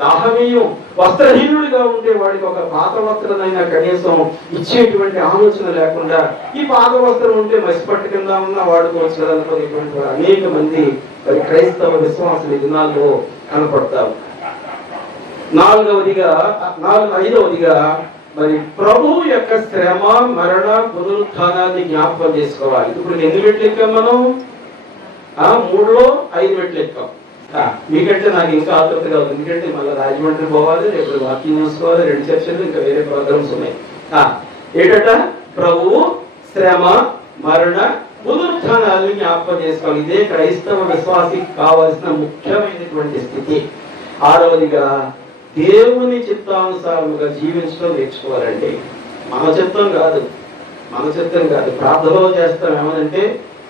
దాహమేయం, వస్త్రహీనుడిగా ఉంటే వాడికి ఒక పాత వస్త్రమైనా కనీసం ఇచ్చేటువంటి ఆలోచన లేకుండా, ఈ పాత వస్త్రం ఉంటే మసిపట్టు కింద ఉన్న వాడుకోవచ్చు కదా అనుకునేటువంటి అనేక మంది మరి క్రైస్తవ విశ్వాసుల దినాల్లో కనపడతారు. ఐదవదిగా మరి ప్రభువు యొక్క శ్రమ, మరణ, పునరుత్థానాన్ని జ్ఞాపకం చేసుకోవాలి. ఇప్పుడు ఎన్ని మెట్లు ఎక్కాం మనం? 3లో 5 మెట్లు ఎక్కాం. మీకంటే నాకు ఇంకా ఆతృతగా ఉంది, ఎందుకంటే మళ్ళీ రాజమండ్రి పోవాలి, రేపు వాకింగ్ చూసుకోవాలి, 2 చర్చలు, ఇంకా వేరే ప్రోగ్రామ్స్ ఉన్నాయి. ఏంటంట? ప్రభువు శ్రమ, మరణ, పునరుత్థానాన్ని జ్ఞాపకం చేసుకోవాలి. ఇదే క్రైస్తవ విశ్వాసికి కావాల్సిన ముఖ్యమైనటువంటి స్థితి. ఆరవదిగా దేవుని చిత్తానుసారముగా జీవించడం నేర్చుకోవాలండి. మన చిత్తం కాదు, మన చిత్తం కాదు. ప్రార్థనలో చేస్తాం ఏమనంటే,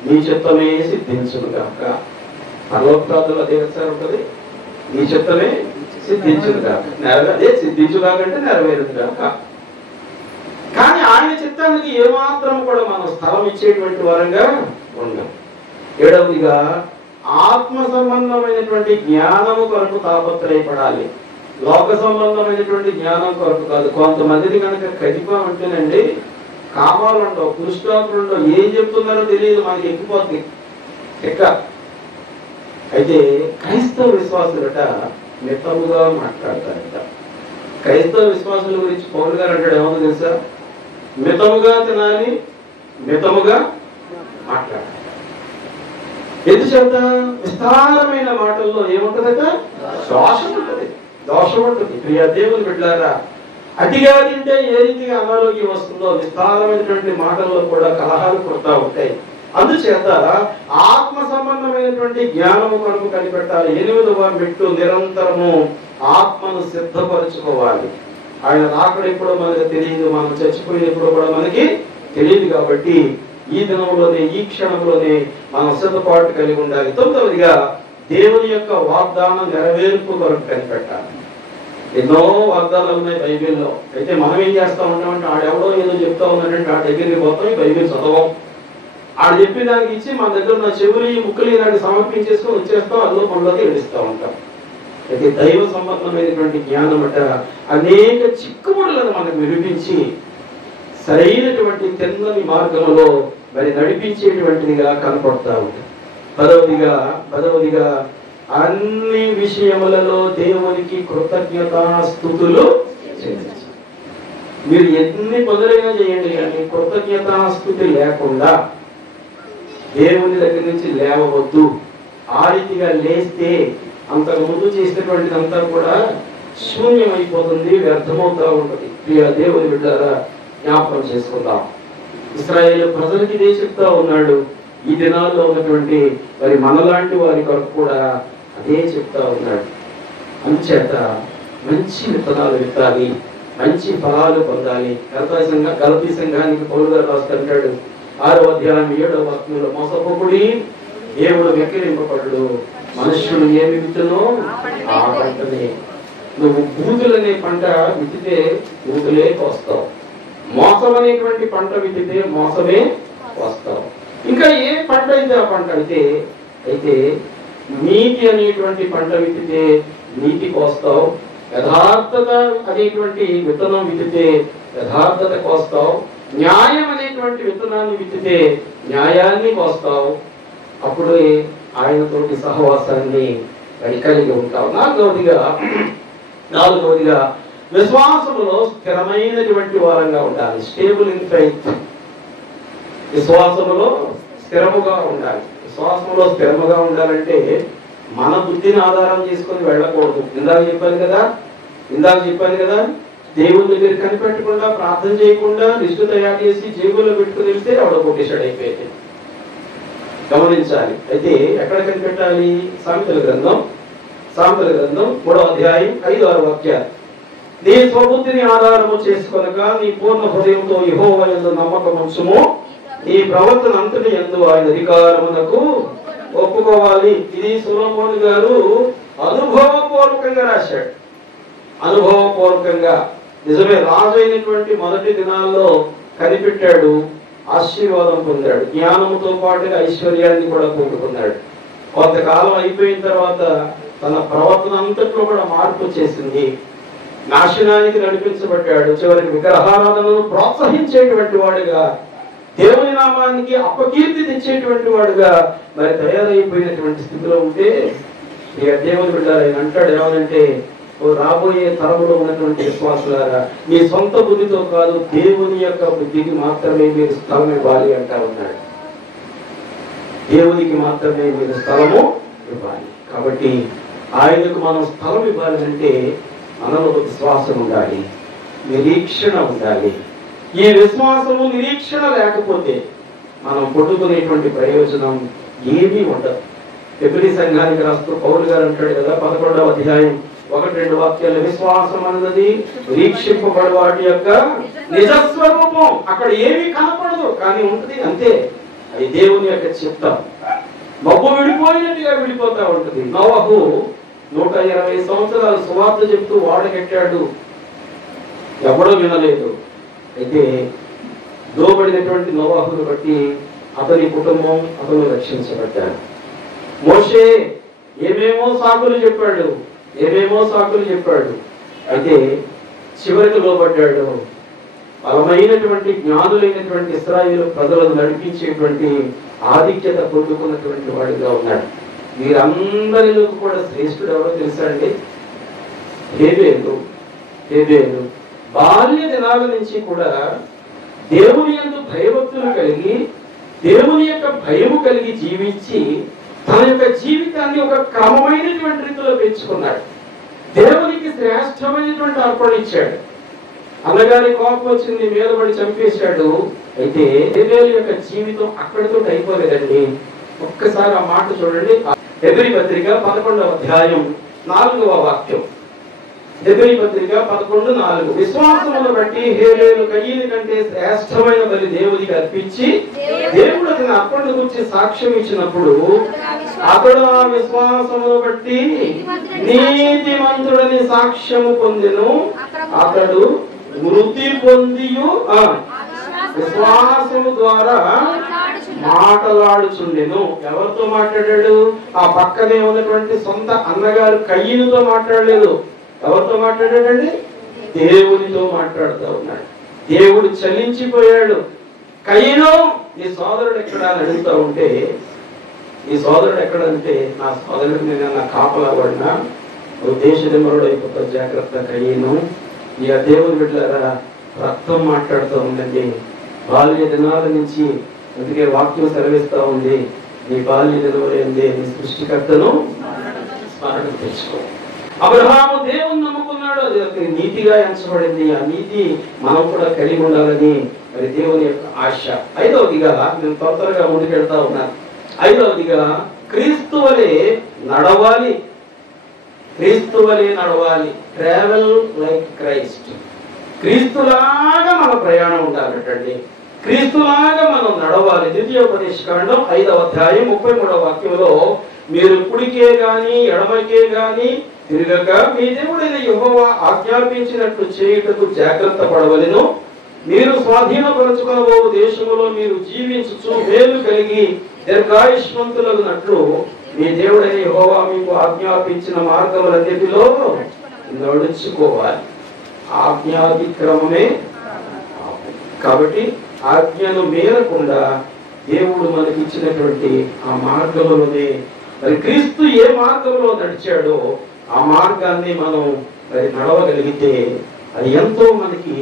నీ చిత్తమే సిద్ధించును కాక. పరలోక ప్రార్థనలో అదే సార్ ఉంటుంది, నీ చిత్తమే సిద్ధించును కాక. అదే సిద్ధించు కాకంటే నెరవేరును కాక. కానీ ఆయన చిత్తానికి ఏమాత్రం కూడా మనం స్థలం ఇచ్చేటువంటి వారంగా ఉండం. ఏడవదిగా ఆత్మ సంబంధమైనటువంటి జ్ఞానము కొరకు తాపత్రయపడాలి, లోక సంబంధమైనటువంటి జ్ఞానం కొరకు కాదు. కొంతమందిని కనుక కదిపామంటేనండి కావాలండవు, పురుషాకులుండవు, ఏం చెప్తున్నారో తెలియదు, మనకి ఎక్కిపోతుంది ఎక్క. అయితే క్రైస్తవ విశ్వాసులట మితముగా మాట్లాడతారట. క్రైస్తవ విశ్వాసుల గురించి పౌలు గారు అంటాడు ఏమో తెలుసా? మితముగా తినాలి, మితముగా మాట్లాడాలి. ఎందుచేత? విస్తారమైన మాటల్లో ఏముంటదట? దోషం ఉంటుంది, దోషం ఉంటుంది. ప్రియ దేవుని బిడ్డలారా, అతిగా తింటే ఏ రీతిగా అనారోగ్యం వస్తుందో విస్తారమైనటువంటి మాటల్లో కూడా కలహాలు పుడతా ఉంటాయి. అందుచేత ఆత్మ సంబంధమైనటువంటి జ్ఞానము కొరకు కనిపెట్టాలి. 8వ మెట్టు నిరంతరము ఆత్మను సిద్ధపరచుకోవాలి. ఆయన రాకడ ఎప్పుడో మనకు తెలియదు, మనం చచ్చిపోయినప్పుడు కూడా మనకి తెలియదు. కాబట్టి ఈ దినంలోనే, ఈ క్షణంలోనే మనం సిద్ధపాటు కలిగి ఉండాలి. 9వదిగా దేవుని యొక్క వాగ్దానం నెరవేర్పు కొరకు కనిపెట్టాలి. ఎన్నో వాగ్దానాలు ఉన్నాయి బైబిల్లో. అయితే మనం ఏం చేస్తా ఉంటామంటే, ఆడెవడో ఏదో చెప్తా ఉన్నాడంటే ఆ దగ్గరికి పోతాం, ఈ బైబిల్ చదవం. ఆడు చెప్పిన దానికి ఇచ్చి మన దగ్గర ఉన్న చెవులు ముక్కులు ఇలాంటి సమర్పించేసుకొని వచ్చేస్తాం, అందులో పనులకి ఏడుస్తూ ఉంటాం. అయితే దైవ సంబంధమైనటువంటి జ్ఞానం అట అనేక చిక్కుముడులను మనకు నిరూపించి సరైనటువంటి తెల్లని మార్గంలో మరి నడిపించేటువంటిదిగా కనపడతా ఉంది. పదవదిగా అన్ని విషయములలో దేవునికి కృతజ్ఞతాస్తుతులు చెల్లించాలి. మీరు ఎన్ని పనులైనా చేయండి, కానీ కృతజ్ఞతాస్తుతి లేకుండా దేవుని దగ్గర నుంచి లేవవద్దు. ఆ రీతిగా లేస్తే అంతకు ముందు చేసినటువంటిదంతా కూడా శూన్యమైపోతుంది, వ్యర్థమవుతూ ఉంటుంది. ప్రియ దేవుని బిడ్డలారా, జ్ఞాపకం చేసుకుందాం. ఇశ్రాయేలు ప్రజలకి ఇదే చెప్తా ఉన్నాడు, ఈ దినాల్లో ఉన్నటువంటి మరి మనలాంటి వారి కొరకు కూడా అదే చెప్తా ఉన్నాడు. అందుచేత మంచి విత్తనాలు విత్తాలి, మంచి ఫలాలు పొందాలి. గలతీ సంఘానికి పౌలు గారు రాస్తుంటాడు 6వ అధ్యాయం 7వ వచనంలో, మోసపోకుడి, దేవుడు వెక్కిరింపబడు, మనుష్యులు ఏమి విత్తునో ఆ పంటనే. నువ్వు బూతులనే పంట విత్తితే బూతులే కోస్తావు, మోసం అనేటువంటి పంట విత్తితే మోసమే కోస్తావు. ఇంకా ఏ పంట అయితే ఆ పంట అయితే నీతి అనేటువంటి పంట విత్తితే నీతి కోస్తావు, యథార్థత అనేటువంటి విత్తనం విత్తితే యథార్థత కోస్తావు, న్యాయం అనేటువంటి విత్తనాన్ని విత్తితే న్యాయాన్ని కోస్తావు. అప్పుడే ఆయనతోటి సహవాసాన్ని కలిగి ఉంటావు. నాలుగవదిగా విశ్వాసములో స్థిరమైనటువంటి వారంగా ఉండాలి. Stable in faith. విశ్వాసములో స్థిరముగా ఉండాలి. విశ్వాసములో స్థిరముగా ఉండాలంటే మన బుద్ధిని ఆధారం చేసుకొని వెళ్ళకూడదు. ఇందాక చెప్పాను కదా దేవుని దగ్గర కనిపెట్టకుండా, ప్రార్థన చేయకుండా, లిస్టు తయారు చేసి జేబులో పెట్టుకుని వెళ్తే ఆవిడ కొట్టేశాడు అయిపోయింది. గమనించాలి. అయితే ఎక్కడ కనిపెట్టాలి? సామెతల గ్రంథం 3వ అధ్యాయం 5-6 వాక్యాలు. నీ స్వబుద్ధిని ఆధారము చేసుకొనక నీ పూర్ణ హృదయంతో యెహోవా యందు నమ్మకం ఉంచుము, నీ ప్రవర్తన అంతటి యందు ఆయన అధికారమునకు ఒప్పుకోవాలి. ఇది సొలొమోను గారు అనుభవపూర్వకంగా రాశాడు. అనుభవపూర్వకంగా నిజమే, రాజు అయినటువంటి మొదటి దినాల్లో కనిపెట్టాడు, ఆశీర్వాదం పొందాడు, జ్ఞానంతో పాటుగా ఐశ్వర్యాన్ని కూడా పొందుకున్నాడు. కొంతకాలం అయిపోయిన తర్వాత తన ప్రవర్తన అంతట్లో కూడా మార్పు చేసింది, నాశనానికి నడిపించబడ్డాడు. చివరికి విగ్రహారాధనను ప్రోత్సహించేటువంటి వాడుగా, దేవుని నామానికి అపకీర్తి తెచ్చేటువంటి వాడుగా మరి తయారైపోయినటువంటి స్థితిలో ఉంటే ఇక దేవుని బిడ్డలు ఆయన అంటాడు ఏమనంటే, రాబోయే తరములో ఉన్నటువంటి విశ్వాసులారా, మీ సొంత బుద్ధితో కాదు దేవుని యొక్క బుద్ధికి మాత్రమే మీరు స్థలం ఇవ్వాలి అంటా ఉన్నాడు. దేవునికి మాత్రమే మీరు స్థలము ఇవ్వాలి. కాబట్టి ఆయనకు మనం స్థలం ఇవ్వాలంటే మనలో విశ్వాసం ఉండాలి, నిరీక్షణ ఉండాలి. ఈ విశ్వాసము నిరీక్షణ లేకపోతే మనం పొందుకునేటువంటి ప్రయోజనం ఏమీ ఉండదు. ఎబ్రీ సంఘానికి రాస్తూ పౌలు గారు అంటాడు కదా 11వ అధ్యాయం 1-2 వాక్యాలు, విశ్వాసం అన్నది నిరీక్షింపబడు వాటి యొక్క నిజస్వరూపం. అక్కడ ఏమీ కనపడదు కానీ ఉంటుంది అంతే. అది దేవుని యొక్క చిత్తం. మబ్బు విడిపోయినట్టుగా విడిపోతా ఉంటుంది. నోవహు 120 సంవత్సరాలు సువార్త చెప్తూ వాడగట్టాడు, ఎవడో వినలేదు. అయితే లోబడినటువంటి నోవహును బట్టి అతని కుటుంబం అతను రక్షించబడ్డాడు. మోషే ఏమేమో సాకులు చెప్పాడు, అయితే చివరికి లోబడ్డాడు. బలమైనటువంటి జ్ఞానులైనటువంటి ఇశ్రాయేలు ప్రజలను నడిపించేటువంటి ఆధిక్యత పొందుకున్నటువంటి వాడిగా ఉన్నాడు. వీరందరిలో కూడా శ్రేష్ఠుడు ఎవరో తెలుసా అండి? హేబేలు. బాల్య దినాల నుంచి కూడా దేవుని యందు భయభక్తులు కలిగి, దేవుని యొక్క భయము కలిగి జీవించి తన యొక్క జీవితాన్ని ఒక క్రమమైనటువంటి రీతిలో పెంచుకున్నాడు. దేవునికి శ్రేష్టమైనటువంటి అర్పణ ఇచ్చాడు. అన్నగారి కోపం వచ్చింది, మీద పడి చంపేశాడు. అయితే హేబేలు యొక్క జీవితం అక్కడితో అయిపోలేదండి. ఒక్కసారి ఆ మాట చూడండి. హెబ్రీ పత్రిక 11వ అధ్యాయం 4వ వాక్యం. హెబ్రీ పత్రిక 11:4. విశ్వాసమును బట్టి హేబేలు కయీను కంటే శ్రేష్టమైన బలి దేవునికి అర్పించి దేవుడు అతని అర్పణ గురించి సాక్ష్యం ఇచ్చినప్పుడు అతడు ఆ విశ్వాసమును బట్టి నీతిమంతుడని సాక్ష్యము పొందెను. అతడు వృద్ధి పొందియు విశ్వాసము ద్వారా మాటలాడుచుండెను. ఎవరితో మాట్లాడాడు? ఆ పక్కనే ఉన్నటువంటి సొంత అన్నగారు కయీనుతో మాట్లాడలేదు. ఎవరితో మాట్లాడాడండి? దేవునితో మాట్లాడుతూ ఉన్నాడు. దేవుడు చలించిపోయాడు. కయీను, నీ సోదరుడు ఎక్కడ అని అడుగుతూ ఉంటే, నీ సోదరుడు ఎక్కడంటే, నా సోదరుడికి నేను కాపలా పడినా నువ్వు దేశదిమ్మరుడు అయిపోతావు, జాగ్రత్త కయీను. ఇక దేవుని బిడ్డలారా, రక్తం మాట్లాడుతూ ఉందండి. బాల్య దినాల నుంచి, అందుకే వాక్యం సెలవిస్తూ ఉంది, నీ బాల్య దినములందే నీ సృష్టికర్తను స్మరణ తెచ్చుకో. అబ్రహాము దేవుని నమ్ముకున్నాడు, అది నీతిగా ఎంచబడింది. ఆ నీతి మనం కూడా కలిగి ఉండాలని మరి దేవుని యొక్క ఆశ. ఐదవదిగా నేను త్వరగా ముందుకెళ్తా ఉన్నాను. ఐదవదిగా క్రీస్తు వలె నడవాలి. క్రీస్తు వలె నడవాలి. Travel like Christ. క్రీస్తులాగా మన ప్రయాణం ఉండాలటండి. క్రీస్తులాగా మనం నడవాలి. ద్వితీయోపదేశకాండం 5వ అధ్యాయం 33వ వాక్యంలో, మీరు కుడికే గాని ఎడమకే గాని తిరగక మీ దేవుడైన యెహోవా ఆజ్ఞాపించినట్లు చేయుటకు జాగ్రత్త పడవలెను. మీరు స్వాధీనపరచుకొనబో దేశములో మీరు జీవించుచు మేలు కలిగి దీర్ఘాయుష్మంతులగునట్లు మీ దేవుడైన యెహోవా మీకు ఆజ్ఞాపించిన మార్గములన్నిటిలో నడుచుకోవాలి. ఆజ్ఞాతిక్రమమే. కాబట్టి ఆజ్ఞను మేరకుండా దేవుడు మనకి ఇచ్చినటువంటి ఆ మార్గంలోనే మరి క్రీస్తు ఏ మార్గంలో నడిచాడో ఆ మార్గాన్ని మనం మరి నడవగలిగితే అది ఎంతో మనకి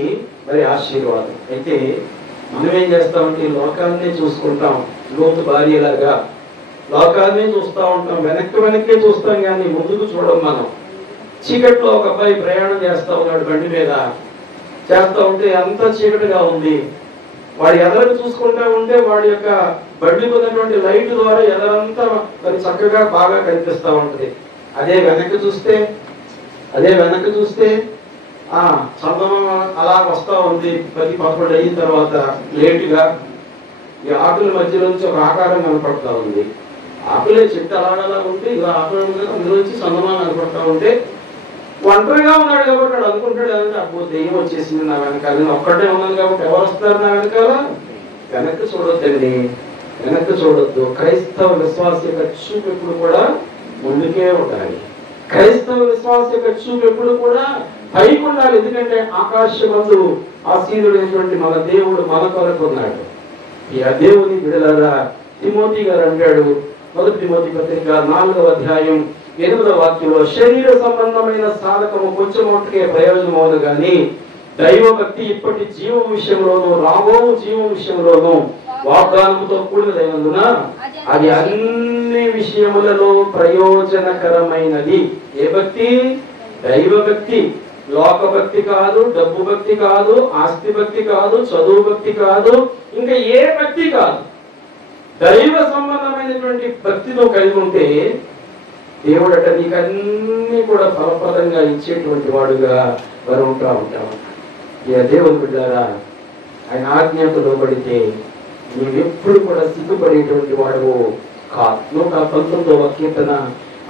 మరి ఆశీర్వాదం. అయితే మనం ఏం చేస్తామంటే లోకాన్నే చూసుకుంటాం. లోతు భార్యలాగా లోకాన్నే చూస్తూ ఉంటాం. వెనక్కి చూస్తాం కానీ ముందుకు చూడం. మనం చీకట్లో ఒక అబ్బాయి ప్రయాణం చేస్తూ ఉన్నాడు. బండి మీద చేస్తూ ఉంటే అంత చీకటిగా ఉంది. వాడి ఎదరకు చూసుకుంటా ఉంటే వాడి యొక్క బండికి ఉన్నటువంటి లైట్ ద్వారా ఎదరంతా మరి చక్కగా బాగా కనిపిస్తూ ఉంటుంది. అదే వెనక్కి చూస్తే చందనం అలా వస్తూ ఉంది. 10-11 అయిన తర్వాత లేటుగా ఈ ఆకుల మధ్య నుంచి ఒక ఆకారం కనపడతా ఉంది. ఆకులే చెట్టు అలాగలా ఉంటే ఇలా ఆకారం అందులోంచి చందనం కనపడతా ఉంటే ఒంటరిగా ఉన్నాడు కాబట్టి వాడు అనుకుంటాడు అంటే అబ్బో దెయ్యం వచ్చేసింది నా వెనకాల, నేను ఒక్కటే ఉన్నాను కాబట్టి ఎవరు వస్తారు నా వెనకాల. వెనక్కి చూడొద్దండి, వెనక్కి చూడొద్దు. క్రైస్తవ విశ్వాస యొక్క చూపు ఎప్పుడు కూడా ముందుకే ఉండాలి. క్రైస్తవ విశ్వాస యొక్క చూపు ఎప్పుడు కూడా పైకి ఉండాలి. ఎందుకంటే ఆకాశమందు ఆసీనుడైనటువంటి మన దేవుడు మన కొరకు ఉన్నాడు. ఈ దేవుని బిడ్డలారా తిమోతి గారు అంటాడు, 1 తిమోతి పత్రిక 4వ అధ్యాయం 8వ వాక్యంలో, శరీర సంబంధమైన సాధకము కొంచెం మట్టుకే ప్రయోజనమవును గాని దైవభక్తి ఇప్పటి జీవం విషయంలోనూ రాబో జీవం విషయంలోనూ వాగ్దానముతో కూడినదైనందున అది అన్ని విషయములలో ప్రయోజనకరమైనది. ఏ భక్తి? దైవభక్తి. లోకభక్తి కాదు, డబ్బు భక్తి కాదు, ఆస్తి భక్తి కాదు, చదువు భక్తి కాదు, ఇంకా ఏ భక్తి కాదు. దైవ సంబంధమైనటువంటి భక్తితో కలిగి ఉంటే దేవుడట నీకు అన్ని కూడా ఫలప్రదంగా ఇచ్చేటువంటి వాడుగా వారు ఉంటా ఉంటాం. ఇక దేవుని బిడ్డారా, ఆయన ఆజ్ఞకు లోబడితే నీవెప్పుడు కూడా సిగ్గుపడేటువంటి వాడు కాదు. 119వ కీర్తన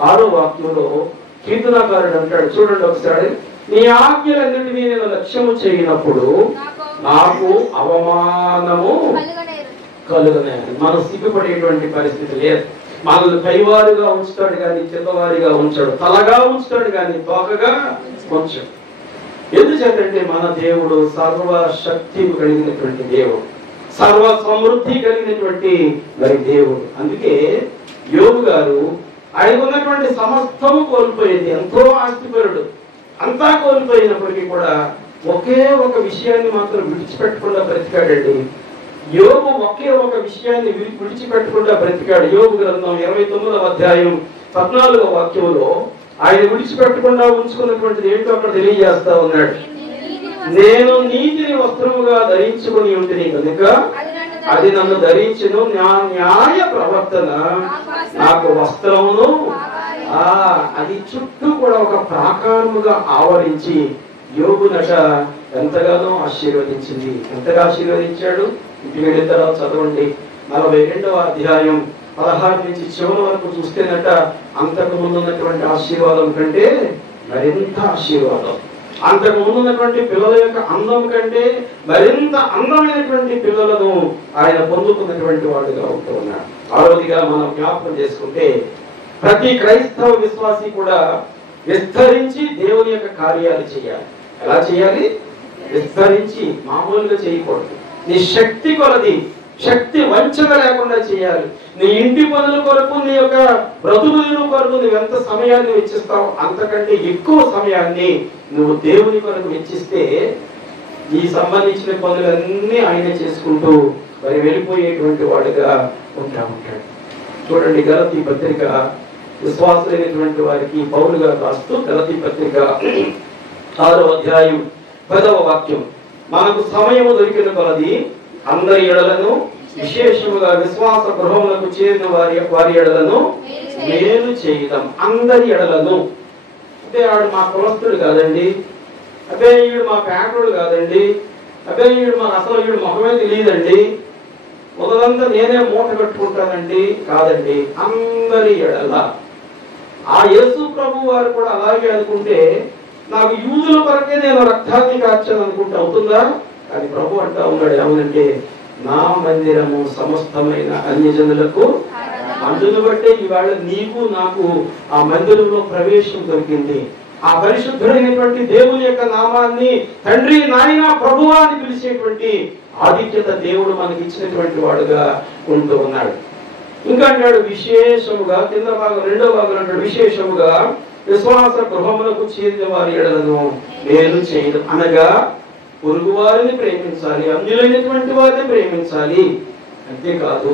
6వ వాక్యంలో కీర్తనకారుడు అంటాడు, చూడండి ఒకసారి, నీ ఆజ్ఞలన్నిటినీ నేను లక్ష్యము చేయనప్పుడు నాకు అవమానము కలుగనేది. మనం సిగ్గుపడేటువంటి పరిస్థితి లేదు. మనల్ని పైవారుగా ఉంచుతాడు కానీ కిందవారిగా ఉంచాడు. తలగా ఉంచుతాడు కానీ తోకగా ఉంచాడు. ఎందుచేతంటే మన దేవుడు సర్వశక్తి కలిగినటువంటి దేవుడు, సర్వ సమృద్ధి కలిగినటువంటి మరి దేవుడు. అందుకే యోబు గారు ఆయన ఉన్నటువంటి సమస్తము కోల్పోయింది. ఎంతో ఆస్తిపరుడు, అంతా కోల్పోయినప్పటికీ కూడా ఒకే ఒక విషయాన్ని మాత్రం విడిచిపెట్టకుండా బ్రతికాడండి. యోబు ఒకే ఒక విషయాన్ని విడిచిపెట్టకుండా బ్రతికాడు. యోబు గ్రంథం 29వ అధ్యాయం 14వ వాక్యంలో ఆయన విడిచిపెట్టకుండా ఉంచుకున్నటువంటిది ఏంటో అక్కడ తెలియజేస్తా ఉన్నాడు. నేను నీతిని వస్త్రముగా ధరించుకుని ఉంటుంది కనుక అది నన్ను ధరించును, న్యాయ ప్రవర్తన నాకు వస్త్రమును. అది చుట్టూ కూడా ఒక ప్రాకారముగా ఆవరించి యోబునట ఎంతగానో ఆశీర్వదించింది. ఎంతగా ఆశీర్వదించాడు ఇంటికి వెళ్ళిన తర్వాత చదవండి. 42వ అధ్యాయం 16 నుంచి చివరి వరకు చూస్తేనట అంతకు ముందు ఉన్నటువంటి ఆశీర్వాదం కంటే మరింత ఆశీర్వాదం, అంతకు ముందు ఉన్నటువంటి పిల్లల యొక్క అందం కంటే మరింత అందమైనటువంటి పిల్లలను ఆయన పొందుతున్నటువంటి వాడుగా ఉంటూ ఉన్నాడు. ఆరోదిగా మనం జ్ఞాపకం చేసుకుంటే ప్రతి క్రైస్తవ విశ్వాసి కూడా విస్తరించి దేవుని యొక్క కార్యాలు చేయాలి. ఎలా చేయాలి? విస్తరించి, మామూలుగా చేయకూడదు. నీ శక్తి కొలది, శక్తి వంచన లేకుండా చేయాలి. నీ ఇంటి పనుల కొరకు, నీ యొక్క బ్రతుకుల కొరకు నువ్వు ఎంత సమయాన్ని వెచ్చిస్తావు అంతకంటే ఎక్కువ సమయాన్ని నువ్వు దేవుని కొరకు వెచ్చిస్తే ఈ సంబంధించిన పనులన్నీ ఆయన చేసుకుంటూ మరి వెళ్ళిపోయేటువంటి వాడుగా ఉంటాడు. చూడండి, గలతీ పత్రిక విశ్వాసులైనటువంటి వారికి పౌలుగా రాస్తూ గలతీ పత్రిక 6వ అధ్యాయం 10వ వాక్యం, మనకు సమయము దొరికిన కొలది అందరి ఎడలను విశేషముగా విశ్వాస గృహములకు చేరిన వారి ఎడలను మేలు చేయడం. అందరి ఎడలను అంటే ఆడు మా కులస్తుడు కాదండి, అదే ఈడు మా పేటోడు కాదండి, అదే ఈడు మా అసలు ఈడు మొహమే తెలియదండి, మొదలంతా నేనే మూట కట్టుకుంటానండి కాదండి. అందరి ఎడల. ఆ యేసు ప్రభు వారు కూడా అలాగే అనుకుంటే నాకు యూదుల కొరకే నేను రక్తాన్ని కార్చాను అనుకుంటే అవుతుందా? కానీ ప్రభు అంటా ఉన్నాడు ఏమనంటే నా మందిరము సమస్తమైన అన్యజనులకు, అందును బట్టే ఇవాళ నీకు నాకు ఆ మందిరంలో ప్రవేశం దొరికింది. ఆ పరిశుద్ధుడైనటువంటి దేవుని యొక్క నామాన్ని తండ్రి నాయన ప్రభువా అని పిలిచేటువంటి ఆధిక్యత దేవుడు మనకి ఇచ్చినటువంటి వాడుగా ఉంటూ ఉన్నాడు. ఇంకా అంటాడు విశేషముగా, కింద భాగం రెండో భాగం అంటాడు విశేషముగా విశ్వాస గృహములకు చేరిన వారి ఎడలను మేలు చేయడం. అనగా పొరుగు వారిని ప్రేమించాలి, అన్యులైనటువంటి వారిని ప్రేమించాలి. అంతేకాదు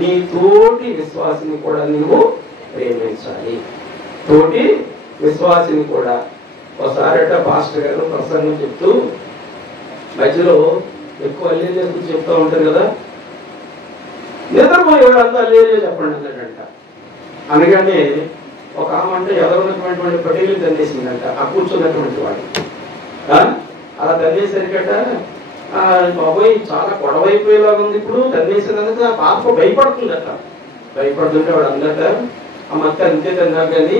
నీ తోటి విశ్వాసిని కూడా నీవు ప్రేమించాలి. తోటి విశ్వాసిని కూడా. ఒకసారట పాస్టర్ గారు ప్రసంగం చెప్తూ మధ్యలో ఎక్కువ అల్లేరియా గురించి చెప్తూ ఉంటారు కదా, నిద్రపోయేవాడు అంతా అల్లేరియా చెప్పండి అన్నాడంట. అనగానే ఒక ఆమె అంటే ఎదురున్నటువంటి పటేలు తన్నేసిందంట ఆ కూర్చున్నటువంటి వాడు. అలా తన్నేసరికట బాబోయ్ చాలా గొడవైపోయేలాగా ఉంది ఇప్పుడు తన్నేసినందుకు ఆ పాప భయపడుతుందట. భయపడుతుంటే వాడు అందట ఆ మక్క అంతే తన్నా కానీ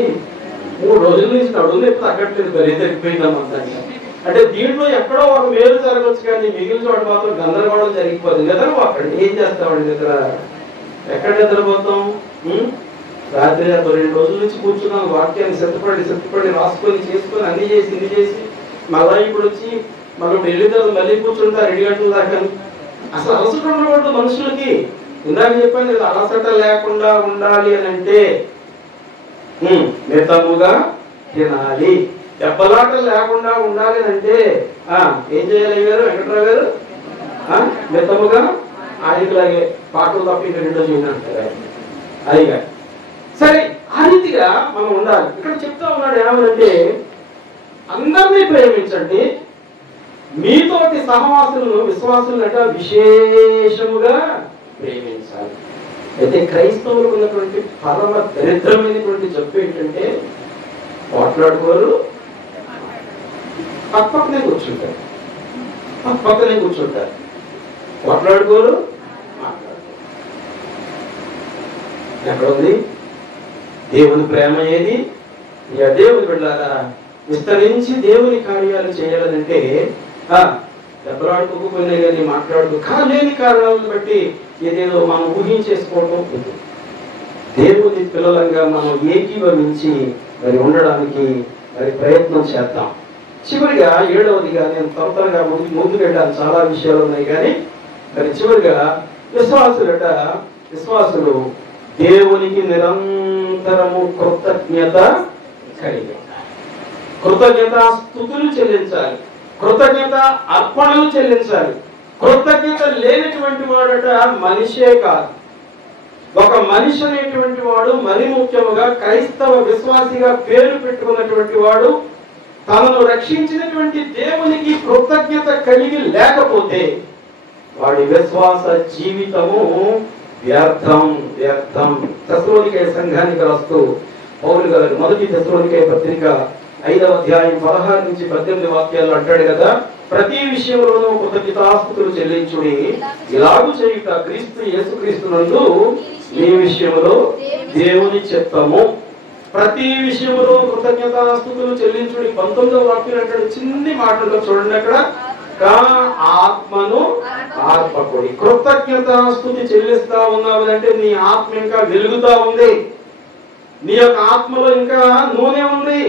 3 రోజుల నుంచి నడువులు ఎప్పుడు తగ్గట్లేదు, బలి తగ్గిపోయిందమ్మంతా. అంటే దీంట్లో ఎక్కడో ఒక మేలు జరగవచ్చు కానీ మిగిలిన చోట మాత్రం గందరగోళం జరిగిపోతుంది. నిద్రపోకండి, ఏం చేస్తామండి నిద్ర? ఎక్కడ నిద్రపోతాం? రాత్రి 2 రోజుల నుంచి కూర్చున్నాను, వాక్యాన్ని సెత్తుపడి రాసుకొని చేసుకొని అన్ని చేసి ఇన్ని చేసి మళ్ళీ ఇప్పుడు వచ్చి మనం వెళ్ళిన తర్వాత మళ్ళీ కూర్చుంటారు 2 గంటల దాకా. అసలు అలసట ఉండకూడదు మనుషులకి. ఇందాక చెప్పాను కదా, అలసట లేకుండా ఉండాలి అని అంటే మితముగా తినాలి. దెబ్బలాటలు లేకుండా ఉండాలి అంటే ఏం చేయాలి గారు వెంకట్రావు గారు? మితముగా ఆయనలాగే పాటలు తప్ప ఇంకా 2 చేయనంటారు అదిగా. సరే, ఆ రీతిగా మనం ఉండాలి. ఇక్కడ చెప్తా ఉన్నాడు ఏమనంటే అందరినీ ప్రేమించండి, మీతోటి సహవాసులను విశ్వాసులట విశేషముగా ప్రేమించాలి. అయితే క్రైస్తవులకు ఉన్నటువంటి పరమ దరిద్రమైనటువంటి జబ్బు ఏంటంటే మాట్లాడుకోరు, పక్కనే కూర్చుంటారు, మాట్లాడుకోరు. ఎక్కడ ఉంది దేవుని ప్రేమ? ఏది? ఇక దేవుని బిడ్డలారా విస్తరించి దేవుని కార్యాలు చేయాలంటే దెబ్బలాడుకోకపోయినా కానీ మాట్లాడుకో లేని కారణాలను బట్టి ఏదేదో మనం ఊహించేసుకోవటం ఉంది. దేవుని పిల్లలంగా మనం ఏకీభవించి మరి ఉండడానికి మరి ప్రయత్నం చేద్దాం. చివరిగా 7వదిగా నేను త్వరగా ముందుకు వెళ్ళాను, చాలా విషయాలు ఉన్నాయి కానీ మరి చివరిగా విశ్వాసులు దేవునికి నిరంతరము కృతజ్ఞత కలిగి కృతజ్ఞతాస్తుతులు చెల్లించాలి, కృతజ్ఞత అర్పణలు చెల్లించాలి. కృతజ్ఞత లేనటువంటి వాడట మనిషే కాదు. ఒక మనిషి అనేటువంటి వాడు మరి ముఖ్యముగా క్రైస్తవ విశ్వాసిగా పేరు పెట్టుకున్నటువంటి వాడు తనను రక్షించినటువంటి దేవునికి కృతజ్ఞత కలిగి లేకపోతే వాడి విశ్వాస జీవితము వ్యర్థం. తెస్సలోనికయ సంఘానికి రాస్తూ పౌలు గారు 1 తెస్సలోనికయ పత్రిక 5వ అధ్యాయం 16 నుంచి 18 వాక్యాలు అంటాడు కదా, ప్రతి విషయంలోనూ కృతజ్ఞతాస్తుతులు చెల్లించుడి, ఇలాగూ చేయుట క్రీస్తు యేసుక్రీస్తునందు మీ విషయంలో దేవుని చిత్తము. ప్రతి విషయంలో కృతజ్ఞతాస్తుతులు చెల్లించుడి. 19వ వాక్యం అంటాడు, చిన్ని మాటల్లో చూడండి అక్కడ, ఆత్మను ఆర్పకుడి. కృతజ్ఞతాస్తుతి చెల్లిస్తా ఉన్నావు అంటే నీ ఆత్మ ఇంకా వెలుగుతా ఉంది, నీ యొక్క ఆత్మలో ఇంకా నూనె ఉంది,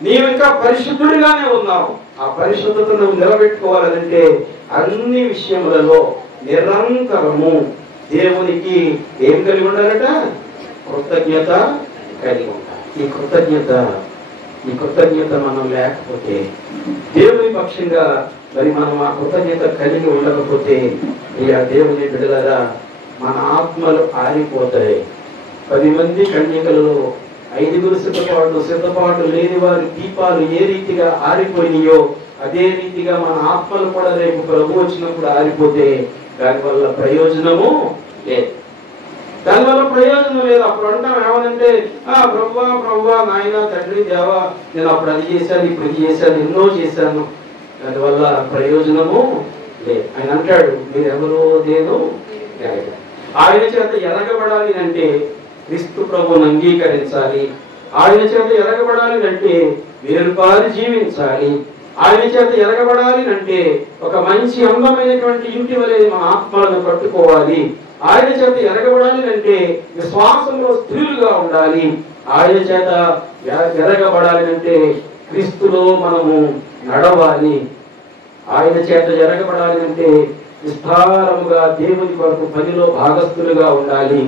నీవు ఇంకా పరిశుద్ధుడిగానే ఉన్నావు. ఆ పరిశుద్ధతను నువ్వు నిలబెట్టుకోవాలంటే అన్ని విషయములలో నిరంతరము దేవునికి ఏం కలిగి ఉండాలట? కృతజ్ఞత కలిగి ఉండాలి. ఈ కృతజ్ఞత మనం లేకపోతే, దేవుని పక్షంగా మరి మనం ఆ కృతజ్ఞత కలిగి ఉండకపోతే దేవుని బిడ్డలారా మన ఆత్మలు ఆరిపోతాయి. 10 మంది కన్యకలలో 5 సిద్ధపాటు లేని వారి దీపాలు ఏ రీతిగా ఆరిపోయినాయో అదే రీతిగా మన ఆత్మలు కూడా రేపు ప్రభు వచ్చినప్పుడు ఆరిపోతే దానివల్ల ప్రయోజనము లేదు. దానివల్ల ప్రయోజనం లేదు. అప్పుడు అంటాం ఏమనంటే ప్రభువా నాయన తండ్రి దేవా నేను అప్పుడు అది చేశాను, ఇప్పుడు ఇది చేశాను, ఎన్నో చేశాను, దానివల్ల ప్రయోజనము లేదు. ఆయన అంటాడు మీరెవరో నేను ఆయన చేత ఎరగబడాలి అంటే క్రీస్తు ప్రభువుని అంగీకరించాలి. ఆయన చేత ఎరగబడాలి అంటే వేరుపారి జీవించాలి. ఆయన చేత ఎరగబడాలి అంటే ఒక మంచి అందమైనటువంటి ఇంటి వలె మన ఆత్మలను కట్టుకోవాలి. ఆయన చేత ఎరగబడాలి అంటే విశ్వాసంలో స్థిరులుగా ఉండాలి. ఆయన చేత ఎరగబడాలి అంటే క్రీస్తులో మనము నడవాలి. ఆయన చేత ఎరగబడాలి అంటే విస్తారముగా దేవుని కొరకు పనిలో భాగస్థులుగా ఉండాలి.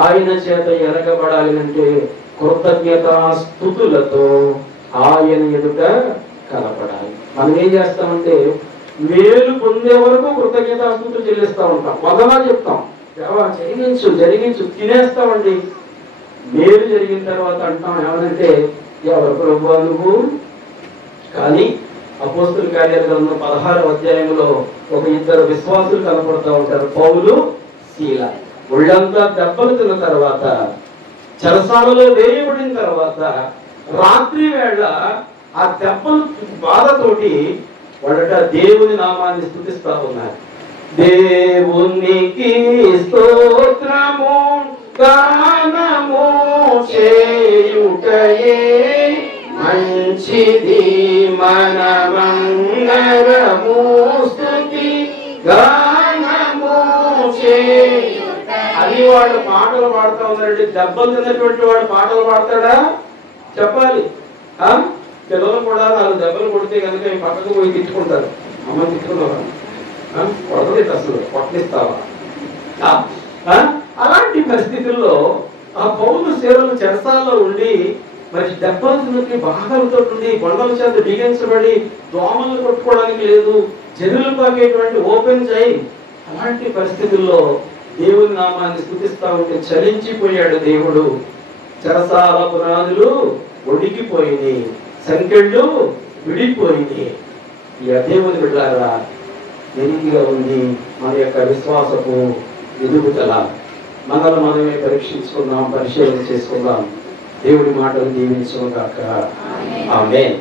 ఆయన చేత ఎరగబడాలి అంటే కృతజ్ఞతా స్తుతులతో ఆయన ఎదుట కనపడాలి. మనం ఏం చేస్తామంటే మేలు పొందే వరకు కృతజ్ఞతా స్తుతులు చెల్లిస్తూ ఉంటాం. మొదలా చెప్తాం జరిగించు తినేస్తామండి. మేలు జరిగిన తర్వాత అంటాం ఏమనంటే ఎవరు ప్రభువా నువ్వు. కానీ అపోస్తుల కార్యాల గ్రంథం 16వ అధ్యాయంలో ఒక ఇద్దరు విశ్వాసులు కనపడుతూ ఉంటారు, పౌలు శీల. ఒళ్ళంతా దెబ్బలు తిన్న తర్వాత, చెరసాలలో వేయబడిన తర్వాత, రాత్రి వేళ ఆ దెబ్బలు బాధతోటి వాళ్ళట దేవుని నామాన్ని స్తుతిస్తా ఉన్నారు. దేవునికి స్తోత్రము గానము చేయుటయే మంచిది మనమంగళము స్తుతి గానము చేయుట అని వాళ్ళు పాటలు పాడుతూ ఉన్నారండి. దెబ్బలు తిన్నటువంటి వాడు పాటలు పాడతాడా? చెప్పాలి. పిల్లలు కూడా 4 దెబ్బలు కొడితే కనుక ఈ పక్కకు పోయి తిట్టుకుంటారు. అమ్మ తిట్టుకున్నావా, కొడతలేదు అసలు, కొట్టనిస్తావా? అలాంటి పరిస్థితుల్లో ఆ పౌలు శీలలు చెరసాల్లో ఉండి మరి దెబ్బలు బాధలతో ఉండి కొండల చేత బిగించబడి దోమలు కొట్టుకోవడానికి లేదు, జనులు పాకేటువంటి ఓపెన్ జైల్. అలాంటి పరిస్థితుల్లో దేవుని నామాన్ని స్తుతిస్తా ఉంటే చలించిపోయాడు దేవుడు. చెరసాల పునాదులు ఒడిగిపోయింది, సంకెళ్ళు విడిపోయింది. ఇక దేవుని బిడ్డలారా ఎనిమిదిగా ఉంది మన యొక్క విశ్వాసపు ఎదుగుదల. మనల్ని మనమే పరీక్షించుకుందాం, పరిశీలన చేసుకుందాం. దేవుడి మాటలు దీవించుగాక. ఆమేన్.